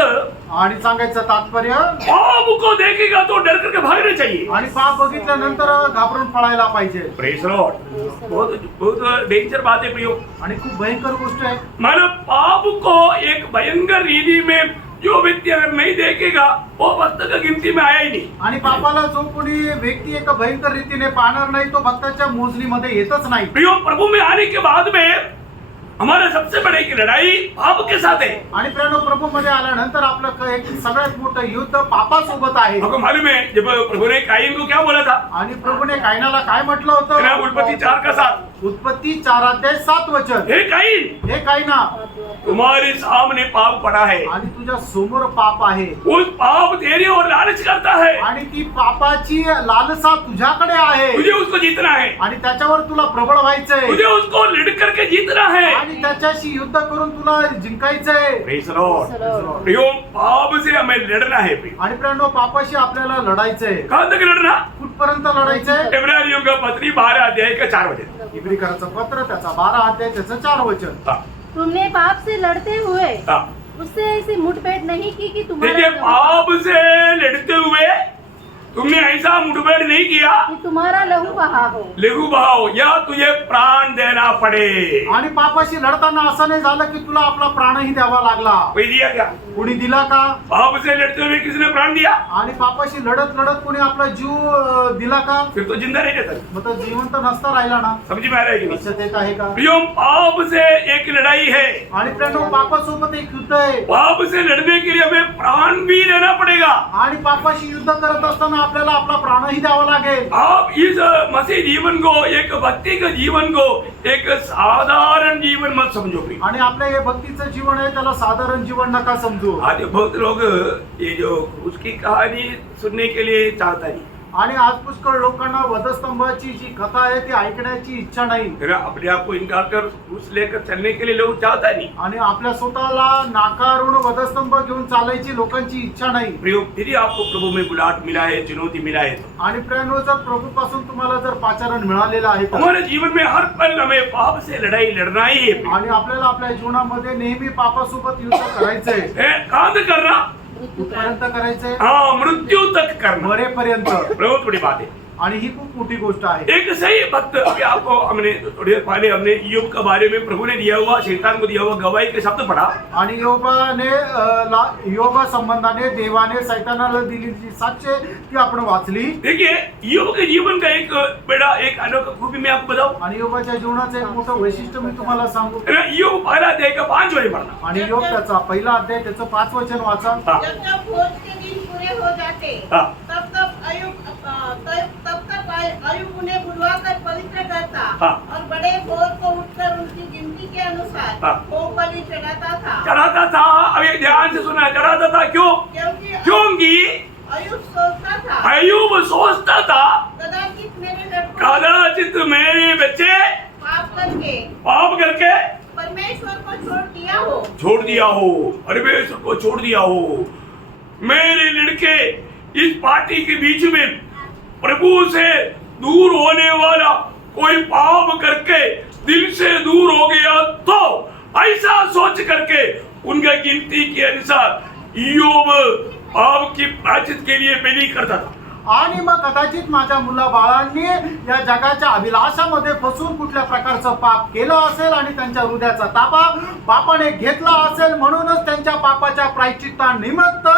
आणि सांगायचं तात्पर्य, पाप को देखेगा तो डर करके भागना चाहिए। आणि पाप बघितल्यानंतर घाबरून पळायला पाहिजे. Praise Lord. बहुत बहुत डेंजर बात है प्रियो। आणि खूप भयंकर गोष्ट आहे. मानो पाप को एक भयंकर रीति में जो व्यक्ति अगर नहीं देखेगा वो भक्त का गिनती में आया ही नहीं। आणि पापाला जो कोणी व्यक्ती एका भयंकर रीतीने पाहणार नाही तो भक्ताच्या मोजणीमध्ये येतच नाही. प्रियो, प्रभु में आने के बाद में हमारा सबसे बड़ी की लड़ाई पाप के साथ है। आणि प्रेरणा प्रभू मध्ये आल्यानंतर आपलं एक सगळ्यात मोठं युद्ध पापासोबत आहे. आपको मालूम है जब प्रभु ने कायन को क्या बोला था? आणि प्रभूने कायनाला काय म्हटलं ना, होतं? उत्पत्ति 4 का 7, उत्पत्ती 4 अध्याय 7 वचन. हे कायन, हे कायना, तुम्हारे सामने पाप पड़ा है, आणि तुझ्या समोर पाप आहे. उस पाप तेरी और लालच करता है, आणि ती पापाची लालसा तुझ्याकडे आहे. तुझे उसको जीतना है, आणि त्याच्यावर तुला प्रबळ व्हायचंय. तुझे उसको लड़ करके जीतना है। आणि त्याच्याशी युद्ध करून तुला जिंकायचंय. Praise Lord. प्रियो, पाप से हमें लड़ना है प्रियो। आणि प्रेरणा पापाशी आपल्याला लढायचंय. कहां तक लड़ना? कुठपर्यंत लढायचंय? इब्रानियों का पत्री 12 अध्याय का 4 वचन। इब्रिकाराचं पत्र त्याचा 12 अध्याय त्याचं 4 वचन. हाँ, तुमने पाप से लड़ते हुए हाँ। उससे ऐसी मुठभेड़ नहीं की कि तुम्हारा देखिए, लहू- पाप से लड़ते हुए तुमने ऐसा मुठभेड़ नहीं किया कि तुम्हारा लहू बहा हो. लहू बहाओ या तुझे प्राण देना पड़े। आणि पापाशी लढताना असं नाही झालं की तुला आपला प्राणही द्यावा लागला. कोई दिया क्या? कोणी दिला का? पाप से लड़ते हुए किसने प्राण दिया? आणि पापाशी लढत लढत कोणी आपला जीव दिला का? फिर तो जिंदा नहीं रहता। मग तो जिवंत नसता राहिला ना. समझ में आ रहा है कि नहीं? लक्षात येत आहे का? प्रियो, पाप से एक लड़ाई है। आणि प्रेरणा पापासोबत एक युद्ध आहे. पाप से लड़ने के लिए हमें प्राण भी देना पड़ेगा। आणि पापाशी युद्ध करत असताना आपल्याला आपला प्राणही द्यावा लागेल. आप इस मसीह जीवन को, एक भक्ति के जीवन को एक साधारण जीवन मत समझो प्रिय। आणि आपलं हे भक्तीचं जीवन आहे त्याला साधारण जीवन नका समजू. आज बहुत लोग ये जो उसकी कहानी सुनने के लिए चाहता नहीं, आणि आज पुष्कळ लोकांना वधस्तंभाची जी कथा आहे ती ऐकण्याची इच्छा नाही. फिर अपने आप को इनकार कर उस लेकर चलने के लिए लोग चाहता नहीं। आणि आपल्या स्वतःला नाकारून वधस्तंभ घेऊन चालायची लोकांची इच्छा नाही. प्रियो, यदि आपको प्रभु में बुलाहट मिला है, चुनौती मिला है, आणि प्रियानो, जर प्रभू पासून तुम्हाला जर पाचारण मिळालेलं आहे तर हमारे जीवन में हर पल हमें पाप से लड़ाई लड़ना ही है। आणि आपल्याला आपल्या जीवनामध्ये नेहमी पापासोबत युद्ध करायचंय. कहाँ तक करना? कुठपर्यंत करायचंय? हाँ, मृत्यू तक करना। मरेपर्यंत. बहुत बड़ी बात है। आणि ही खूप मोठी गोष्ट आहे. एक सही भक्त, अभी आपको हमने थोड़ी देर पहले हमने ईयोब के बारे में प्रभु ने दिया हुआ, शैतान को दिया हुआ गवाही के शब्द पढ़ा। आणि योबा संबंधाने देवाने सैतानाला दिलेली साक्ष्य ती आपण वाचली. देखिए, ईयोब के जीवन का एक बड़ा एक अनोखा खूबी मैं आपको बताऊं। आणि योबाच्या जीवनाचं एक मोठं वैशिष्ट्य मी तुम्हाला सांगू. ईयोब पहला अध्याय का 5 वचन पढ़ना। आणि योग त्याचा पहिला अध्याय त्याचं 5 वचन वाचा. हाँ, जब जब भोज के दिन पूरे हो जाते हाँ, तब तक अयुब उन्हें बुलवाकर पवित्र करता हाँ। और बड़े भोर को उठकर उनकी गिनती के अनुसार हाँ। होम बलि चढ़ाता था, चढ़ाता था। अभी ध्यान से सुना, चढ़ाता था क्यों? क्योंकि अयुब सोचता था अयूब सोचता था कदाचित मेरे लड़कों कदाचित मेरे बच्चे पाप करके परमेश्वर को छोड़ दिया हो, परमेश्वर को छोड़ दिया हो। मेरे लड़के इस पार्टी के बीच में प्रभु से दूर होने वाला कोई पाप करके दिल से दूर हो गया तो ऐसा सोच करके उनका गिनती के अनुसार ईयोब पाप की प्रायश्चित के लिए बलि करता था। आणि मग कदाचित माझ्या मुलाबाळांनी या जगाच्या अभिलाषामध्ये फसून कुठल्या प्रकारचं पाप केलं असेल आणि त्यांच्या हृदयाचा ताबा पापाने घेतला असेल, म्हणूनच त्यांच्या पापाच्या प्रायश्चित्तानिमित्त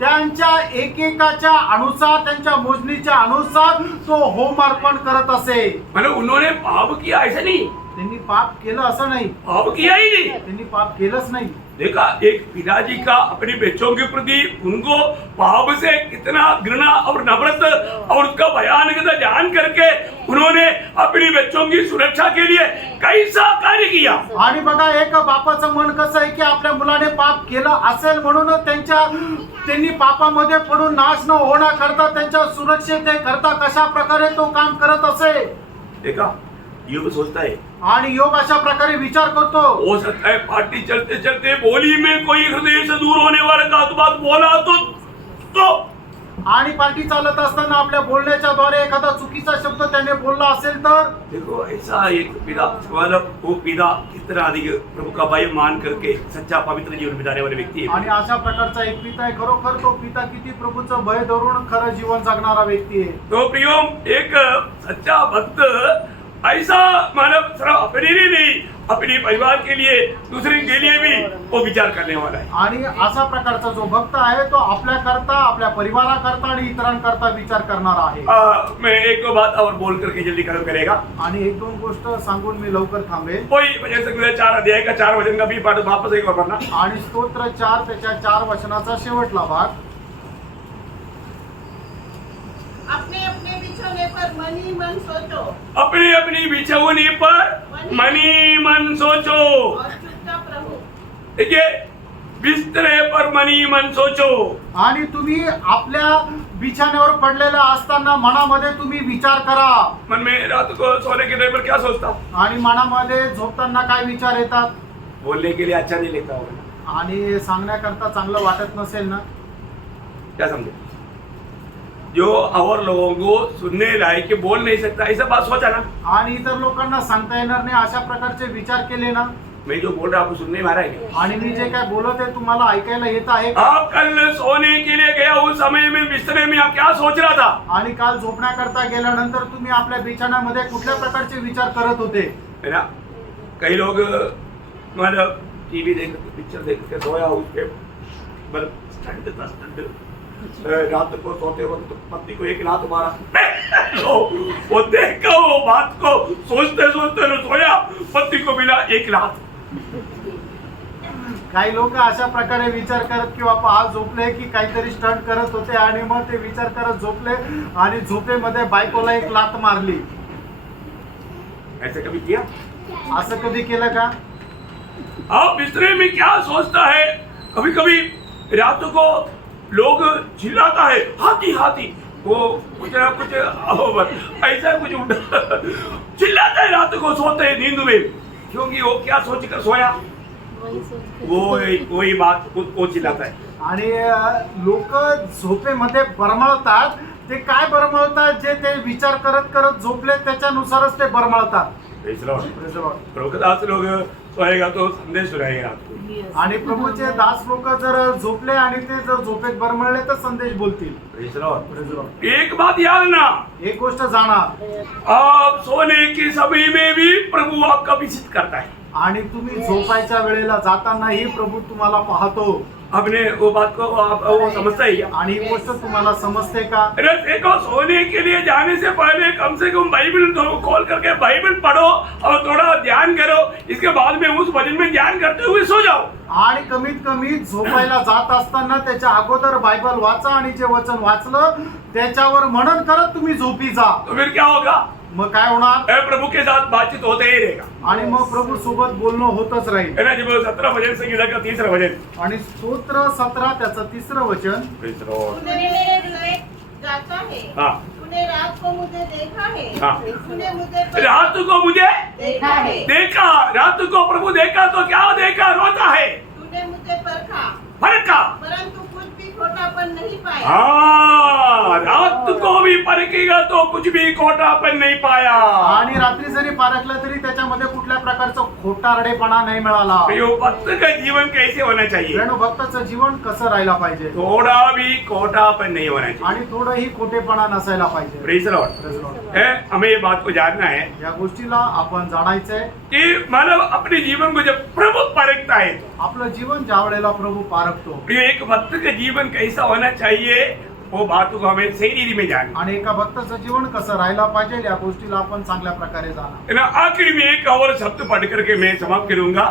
त्यांच्या एकेकाच्या अनुसार, त्यांच्या मोजणीच्या अनुसार तो होम अर्पण करत असे. मतलब उन्होंने पाप किया ऐसा नहीं, त्यांनी पाप केलं असं नाही, पाप किया ही नहीं। त्यांनी पाप केलंच नाही. देखा, एक पिताजी का अपने बच्चों के प्रति उनको पाप से कितना घृणा और नफरत और उसका भयानकता जान करके उन्होंने अपनी बच्चों की सुरक्षा के लिए कैसा कार्य किया। आणि बघा, एक बापाचं मन कसं आहे की आपल्या मुलाने पाप केलं असेल म्हणूनच त्यांनी पापामध्ये पडून नाश न होण्याकरता त्यांच्या सुरक्षिततेकरता कशा प्रकारे तो काम करत असे. देखा, योग सोचता है आणि योग अशा प्रकारे विचार करतो. हो सकता है पार्टी चलते चलते बोली में कोई हृदय से दूर होने वाला का बात बोला तो आणि पार्टी चालत असताना आपल्या बोलण्याच्या द्वारे एखादा चुकीचा शब्द त्याने बोलला असेल तर देखो, ऐसा एक पिता, मतलब वो पिता कितना अधिक प्रभु का भय मान करके सच्चा पवित्र जीवन बिताने वाले व्यक्ति है। आणि अशा प्रकारचा एक पिता आहे, खरोखर तो पिता किती प्रभूचं भय धरून खरं जीवन जगणारा व्यक्ती आहे. तो प्रियो, एक सच्चा भक्त ऐसा मानव सिर्फ अपने लिए नहीं, अपने परिवार के लिए, दूसरे के लिए भी वो विचार करने वाला है. आणि अशा प्रकारचा जो भक्त आहे तो आपल्याकरता, आपल्या परिवाराकरता आणि इतरांकरता विचार करणार आहे. मैं एक दो बात और बोल करके जल्दी खत्म करेगा. आणि एक दोन गोष्ट सांगून मी लवकर थांबेल. कोई वजह से 4 अध्याय का 4 वचन का भी पाठ वापस एक बार पढ़ना. आणि स्तोत्र 4 त्याच्या 4 वचनाचा शेवटला भाग. अपने अपने बिछौने पर मन ही मन सोचो, अपनी अपनी बिछौनी पर मनी मन सोचो. और चुपचाप रहो. देखिए, बिस्तरे पर मनी मन सोचो. आणि तुम्ही आपल्या बिछाण्यावर पडलेला असताना मनामध्ये तुम्ही विचार करा. मन में रात को सोने के टाइम पर क्या सोचता? आणि मनामध्ये झोपताना काय विचार येतात? बोलने के लिए अच्छा नहीं लगता होगा, आणि सांगण्याकरता चांगलं वाटत नसेल ना. क्या समझे? जो और लोगों को सुनने लायक बोल नहीं सकता, ऐसा बात सोचा ना. आणि इतर लोकांना सांगता येणार नाही अशा प्रकारचे विचार केले ना. मैं जो बोल रहा हूँ आपको सुनने में आ रहा है क्या? आणि मी जे काय बोलत आहे तुम्हाला ऐकायला येत आहे. आप कल सोने के लिए गया उस समय में बिस्तरे में आप क्या सोच रहा था? आणि काल झोपण्याकरता गेल्यानंतर तुम्ही आपल्या बिछाण्यामध्ये कुठल्या प्रकारचे विचार करत होते? है ना. कई लोग मतलब टीवी देख पिक्चर देख के सोया उसके मतलब स्टंट था, स्टंट रात को सोते वक्त पत्नी को एक लात मारा. वो देखा, वो बात को सोचते सोचते सोया, पत्नी को मिला एक लात. काही लोक अशा प्रकारे विचार करत की बाबा आज झोपले की काहीतरी स्टंट करत होते आणि मग ते विचार करत झोपले आणि झोपेमध्ये बायकोला एक लात मारली. ऐसा कभी किया? असं कधी केलं का? आप बिस्तरे में क्या सोचता है? कभी कभी रात को लोग चिल्लाता है हाथी हाथी, वो कुछ ना कुछ ऐसा कुछ चिल्लाता है रात को सोते हैं नींद में, क्योंकि वो क्या सोच कर सोया वही सोच वही बात वो चिल्लाता है. आणि लोक झोपेमध्ये बरमळतात. ते काय बरमळतात? जे ते विचार करत करत झोपले त्याच्यानुसारच ते बरमळतात. Praise the Lord. प्रभुदास लोग सोएगा तो संदेश सुनाएगा आपको. आणि प्रभूचे दास लोक जर झोपले आणि ते जर झोपेत बरमळले तर संदेश बोलतील. Praise the Lord. एक बात याद ना, एक गोष्ट जाणार, आप सोने के समय में भी प्रभु आपका विजिट करता है. आणि तुम्ही झोपायच्या वेळेला जातानाही प्रभू तुम्हाला पाहतो. आपने वो बात को आप वो समझता है क्या? आणि ही गोष्ट तुम्हाला समजते का? अरे देखो, सोने के लिए जाने से पहले कम से कम बाइबल खोल करके बाइबल पढ़ो और थोड़ा ध्यान करो. इसके बाद में उस भजन में ध्यान करते हुए सो जाओ. आणि कमीत कमी झोपायला जात असताना त्याच्या अगोदर बायबल वाचा आणि जे वचन वाचलं त्याच्यावर मनन करत तुम्ही झोपी जा. तो फिर क्या होगा? मग काय होणार? प्रभु के साथ बातचीत होते ही रहेगा. आणि मग प्रभू सोबत बोलणं होतच राहील. है ना. जब 17 भजन संगीता का 3रा भजन. आणि स्तोत्र 17 त्याचं 3रं वचन. Praise the Lord. तूने मेरे हृदय जाता है, हाँ. तूने रात को मुझे देखा है, हाँ. तूने मुझे रात को मुझे देखा है, देखा. रात को प्रभु देखा तो क्या देखा? रोता है, तूने मुझे परखा, फरका. परंतु कुछ भी खोटापन नहीं पाया. हाँ, रात को भी परखेगा तो कुछ भी खोटापन नहीं पाया. आणि रात्री जरी पारखलं तरी त्याच्यामध्ये कुठल्या प्रकारचं खोटारडेपणा नाही मिळाला. प्रियो, भक्त का जीवन कैसे होना चाहिए? प्रेरणू भक्ताचं जीवन कसं राहायला पाहिजे? थोड़ा भी खोटापन नहीं होना चाहिए. आणि थोडंही खोटेपणा नसायला पाहिजे. Praise the Lord. Praise the Lord. हमें ये बात को जानना है या गोष्टीला आपण जाणायचंय. कि मानव अपने जीवन को जब प्रभु परखता है तो आपलं जीवन ज्या वेळेला प्रभू पारखतो प्रिय, एक भक्त का जीवन कैसा होना चाहिए वो बातों को हमें सही रीति में जानना आणि एका भक्ताचं जीवन कसं राहायला पाहिजे या गोष्टीला आपण चांगल्या प्रकारे जाणार. है ना. आखिरी में एक और शब्द पढ़ करके मैं समाप्त करूंगा.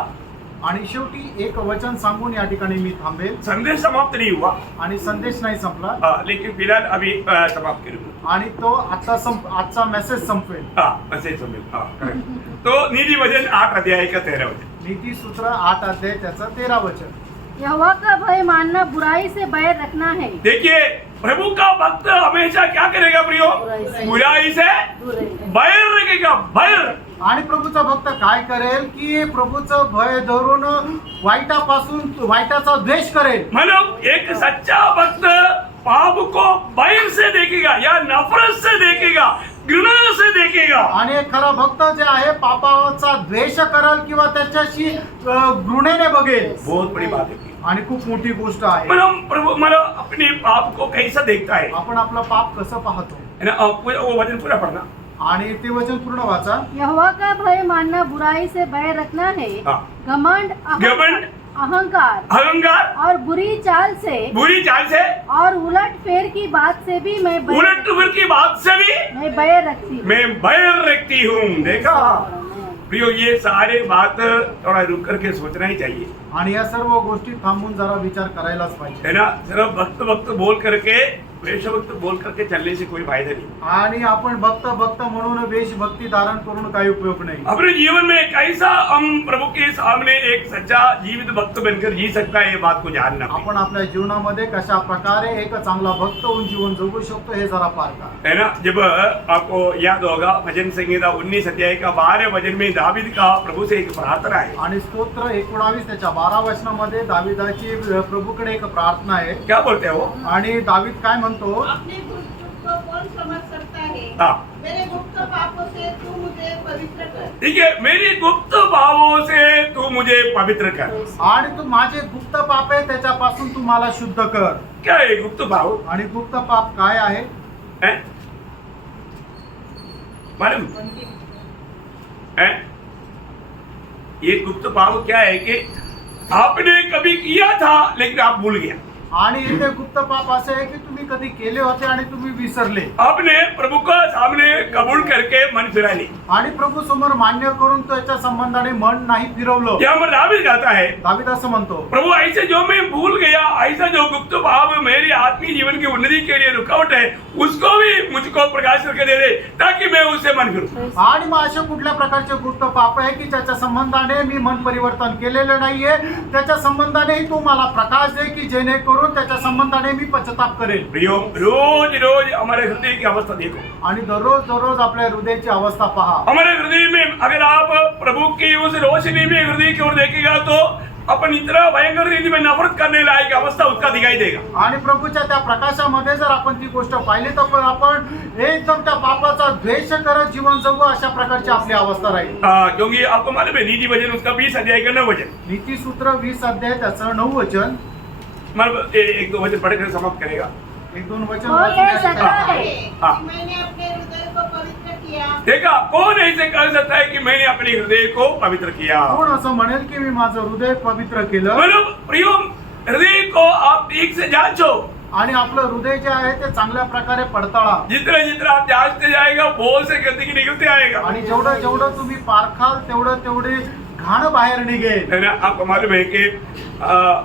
आणि शेवटी एक वचन सांगून या ठिकाणी मी थांबेल. संदेश समाप्त नहीं हुआ, आणि संदेश नाही संपला लेकिन फिलहाल अभी समाप्त करूंगा. आणि तो आजचा मेसेज संपवेल. मैसेज समझ. correct. तो नीति वचन 8 अध्याय का 13 वचन. नीति सूत्र 8 अध्याय त्याचं 13 वचन. यहोवा का भय मानना बुराई से बैर रखना है. देखिए, प्रभु का भक्त हमेशा क्या करेगा प्रियो? बुराई से दूर रहेगा. बैर रखेगा. बैर. आणि प्रभूचा भक्त काय करेल की प्रभूचं भय धरून वाईटाचा द्वेष करेल. मतलब एक सच्चा भक्त पाप को बैर से देखेगा या नफरत से देखेगा, घृणा से देखेगा. आणि एक खरा भक्त जे आहे पापाचा द्वेष करेल किंवा त्याच्याशी घृणेने बघेल. बहुत बड़ी बात है. आणि खूप मोठी गोष्ट आहे. प्रभु मतलब अपने पाप को कैसा देखता है? आपण आपलं पाप कसं पाहतो. है ना. वो वचन पूरा पढ़ना. आणि ते वचन पूर्ण वाचा. यहोवा का भय मानना बुराई से बैर रखना है. हाँ. घमंड, अहंकार अहंकार और बुरी चाल से और उलट फेर की बात से भी मैं उलट की बात से भी मैं बैर रखती हूँ. मैं बैर रखती हूँ. देखा प्रियो, ये सारे बात थोड़ा रुक करके सोचना ही चाहिए. आणि या सर्व गोष्टी थांबून जरा विचार करायलाच पाहिजे. है ना. सिर्फ भक्त बोल करके वेशभक्त बोल करके चलने से कोई फायदा नहीं. आणि आपण भक्त म्हणून वेशभक्ती धारण करून काही उपयोग नाही. अपने जीवन में कैसा हम प्रभु के सामने एक सच्चा जीवित भक्त बनकर जी सकता है, ये बात को जानना. आपण आपल्या जीवनामध्ये कशा प्रकारे एक चांगला भक्त होऊन जीवन जगू शकतो हे जरा पारखा. है ना. जब आपको याद होगा भजन संहिता 19 अध्याय का 12 वचन में दावीद का प्रभु से एक प्रार्थना है. आणि स्तोत्र 19 त्याच्या 12 वचनामध्ये दाविदाची प्रभूकडे एक प्रार्थना आहे. क्या बोलते हैं वो? आणि दावीद काय म्हणतो? अपने गुप्त को कौन समझ सकता है? हाँ. मेरे गुप्त पापों से तू मुझे पवित्र कर. ठीक है. मेरी गुप्त भावों से तू मुझे पवित्र कर. आणि तू माझे गुप्त पाप आहे त्याच्यापासून तू मला शुद्ध कर. क्या है गुप्त भाव? आणि गुप्त पाप काय आहे? हैं? मालूम है? ये गुप्त भाव क्या है कि आपने कभी किया था लेकिन आप भूल गया. आणि इथे गुप्त पाप असे आहे की तुम्ही कधी केले होते आणि तुम्ही विसरले आपने प्रभु का सामने कबूल करके मन फिरा ली। आणि प्रभू समोर मान्य करून त्याच्या संबंधाने मन नाही फिरवलं। यहाँ पर दावीद गाता है, दावीद असं म्हणतो, प्रभु ऐसे जो मैं भूल गया, ऐसा जो गुप्त भाव मेरे आत्मीय जीवन की उन्नति के लिए रुकावट है, उसको भी मुझको प्रकाश करके दे दे, ताकि मैं उससे मन फिरूं। आणि मग अशा कुठल्या प्रकारचे गुप्त पाप आहे की ज्याच्या संबंधाने मी मन परिवर्तन केलेलं नाहीये, त्याच्या संबंधानेही तू मला प्रकाश दे की जेणेकरून त्याच्या संबंधाने मी पश्चाताप करेल। प्रियो, रोज रोज हमारे हृदय की अवस्था देखो, आणि दररोज आपल्या हृदयाची अवस्था पहा। हमारे हृदय में अगर आप प्रभु की उस रोशनी में हृदय की ओर देखेगा तो अपन इतना भयंकर रीति में नफरत करने लायक अवस्था उसका दिखाई देगा। आणि प्रभूच्या त्या प्रकाशामध्ये जर आपण ती गोष्ट पाहिली तर आपण एकदम त्या पापाचा द्वेष करत जीवन जगू अशा प्रकारची आपली अवस्था राहील। क्योंकि आपको मालूम है नीति वचन उसका 20 अध्याय का 9 वचन, नीतिसूत्र 20 अध्याय त्याचं 9 वचन, मतलब एक दो वचन पढ़कर समाप्त करेगा। 1-2 वचन हो, ये वाचून सत्य घ्यायचं। है। हाँ। कि मैंने अपने हृदय को पवित्र किया। देखा, कौन ऐसे कह सकता है कि मैंने अपने हृदय को पवित्र किया? कोण असं म्हणेल की मी माझं हृदय पवित्र केलं? मतलब प्रियो, हृदय को आप ठीक से जांचो। आणि आपलं हृदय जे आहे ते चांगल्या प्रकारे पडताळा। जितना जितना आप जांचते जाएगा बहुत से गंदगी निकलते आएगा। आणि जेवढं तुम्ही पारखाल तेवढे घाण बाहेर निघेल। है ना? आपको मालूम है कि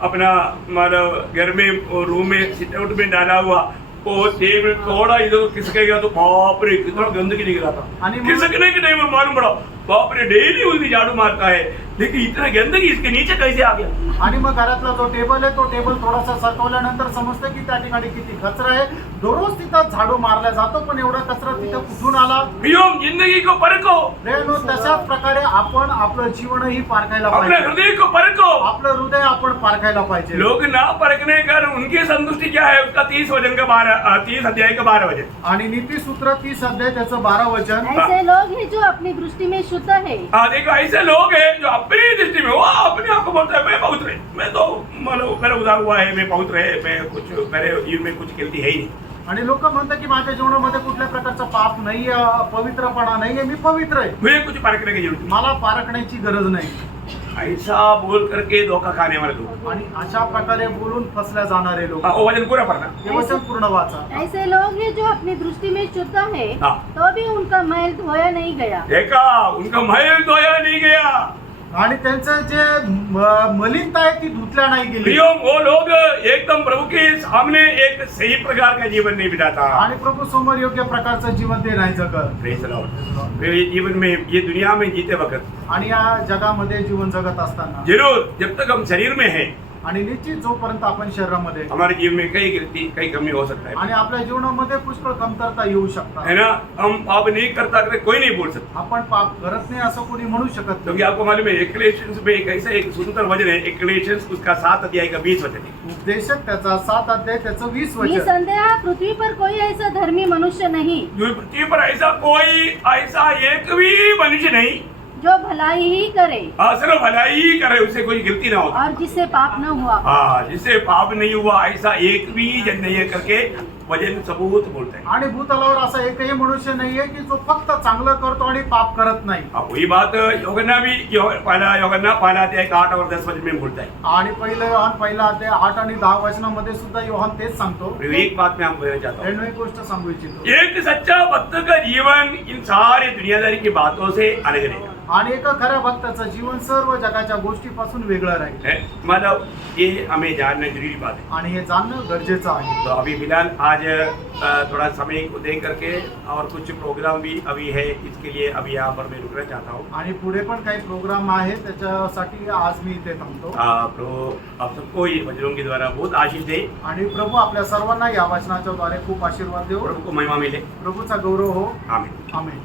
अपना मतलब घर में रूम में सिट आउट में डाला हुआ वो टेबल थोड़ा इधर खिसकेगा तो बाप रे कितना गंदगी निकला था। आणि मग- खिसकने के टाइम में मालूम पड़ा बाप रे डेली उसकी झाड़ू मारता है, लेकिन इतना गंदगी इसके नीचे कैसे आ गया? आणि मग घरातला जो टेबल आहे तो टेबल थोडासा सरकवल्यानंतर समजतं की त्या ठिकाणी किती कचरा आहे। दररोज तिथं झाडू मारला जातो पण एवढा कचरा तिथं कुठून आला? प्रियोम, जिंदगी को परखो, रेणू तशाच प्रकारे आपण आपलं जीवनही पारखायला अपने पाहिजे। हृदय को परखो। आपलं हृदय आपण पारखायला पाहिजे। लोग ना परखने कर उनकी संतुष्टि क्या है उसका 30 वचन का 30 अध्याय का 12 वचन। आणि नीतिसूत्र 30 अध्याय त्याचं 12 वचन, ऐसे लोग हैं जो अपनी दृष्टि में शुद्ध है, देखो ऐसे लोग हैं जो अपनी दृष्टि में वो अपने आप को बोलते हैं मैं पवित्र है, मैं तो मतलब मेरा उदार हुआ है, मैं पवित्र है, मैं कुछ मेरे जीवन में कुछ गलती है ही नहीं। आणि लोक म्हणतात की माझ्या जीवनामध्ये कुठल्या प्रकारचा पाप नाहीये, पवित्रपणा नाहीये, मी पवित्र आहे, मुझे कुछ परखने की जरूरत मला पारखण्याची गरज नाही। नहीं। ऐसा बोल करके धोखा खाने वाले लोग, आणि अशा प्रकारे बोलून फसल्या जाणारे लोक, वो वचन पूरा पढ़ना। हे वचन पूर्ण वाचा। ऐसे लोग हैं जो अपनी दृष्टि में शुद्ध है, हाँ। तो भी उनका मैल धोया नहीं गया। देखा, उनका महल धोया नहीं गया। आणि त्यांचं जे मलिनता आहे ती धुतल्या नाही गेली। प्रियो, वो लोग एकदम प्रभु के सामने एक सही प्रकार का जीवन नहीं बिताता। आणि प्रभू समोर योग्य प्रकारचं जीवन ते नाही जगत। Praise the Lord। मेरे जीवन में ये दुनिया में जीते वक्त आणि या जगामध्ये जीवन जगत असताना जरूर जब तक हम शरीर में हैं आणि निश्चित जोपर्यंत आपण शरीरामध्ये, हमारे जीवन में कई गलती कई कमी हो सकता है, आणि आपल्या जीवनामध्ये पुष्कळ कमतरता येऊ है शकतात। ना? हम पाप नहीं करता करते कोई नहीं बोल सकता, आपण पाप करत नाही असं कोणी म्हणू शकत नाही। क्योंकि आपको मालूम है एक्लेशियंस में एक ऐसा एक सुंदर वचन है, एक्लेशियंस उसका 7 अध्याय का 20 वचन है। उपदेशक त्याचा 7 अध्याय त्याचं 20 वचन। निसंदेह पृथ्वी पर कोई ऐसा धर्मी मनुष्य नहीं जो पृथ्वी पर ऐसा कोई ऐसा एक भी मनुष्य नहीं जो भलाई ही करे सिर्फ भलाई ही करे, उससे कोई गलती ना हो। और जिससे पाप न हुआ। जिससे पाप नहीं हुआ ऐसा एक भी जन नहीं है करके वचन सबूत बोलते हैं। आणि भूतलावर असा एकही मनुष्य नाहीये की जो फक्त चांगलं करतो आणि पाप करत नाही। अब वही बात योगन्ना भी पहला अध्याय 8 और 10 वचन में बोलता है। आणि पहिलं योहान पहिला अध्याय 8 आणि 10 वचनामध्ये सुद्धा योहान तेच सांगतो। एक बात मैं आपको कहना चाहता हूँ, एक गोष्ट सांगू इच्छितो, एक सच्चा भक्त का जीवन इन सारी दुनियादारी की बातों से अलग रहेगा। आणि एका खऱ्या भक्ताचं जीवन सर्व जगाच्या गोष्टीपासून वेगळं राहील। है? मतलब ये हमें जानना जरूरी बात है। आणि हे जाणणं गरजेचं आहे। तो अभी फिलहाल आज थोड़ा समय को दे करके और कुछ प्रोग्राम भी अभी है, इसके लिए अभी यहाँ पर मैं रुकना चाहता हूँ। आणि पुढे पण काही प्रोग्राम आहे त्याच्यासाठी आज मी इथे थांबतो। प्रभु आप सबको ये वचनों के द्वारा बहुत आशीष दे, आणि प्रभू आपल्या सर्वांना या वचनाच्या द्वारे खूप आशीर्वाद देऊ। प्रभु को महिमा मिले। प्रभूचा गौरव हो। आमीन। आमेन।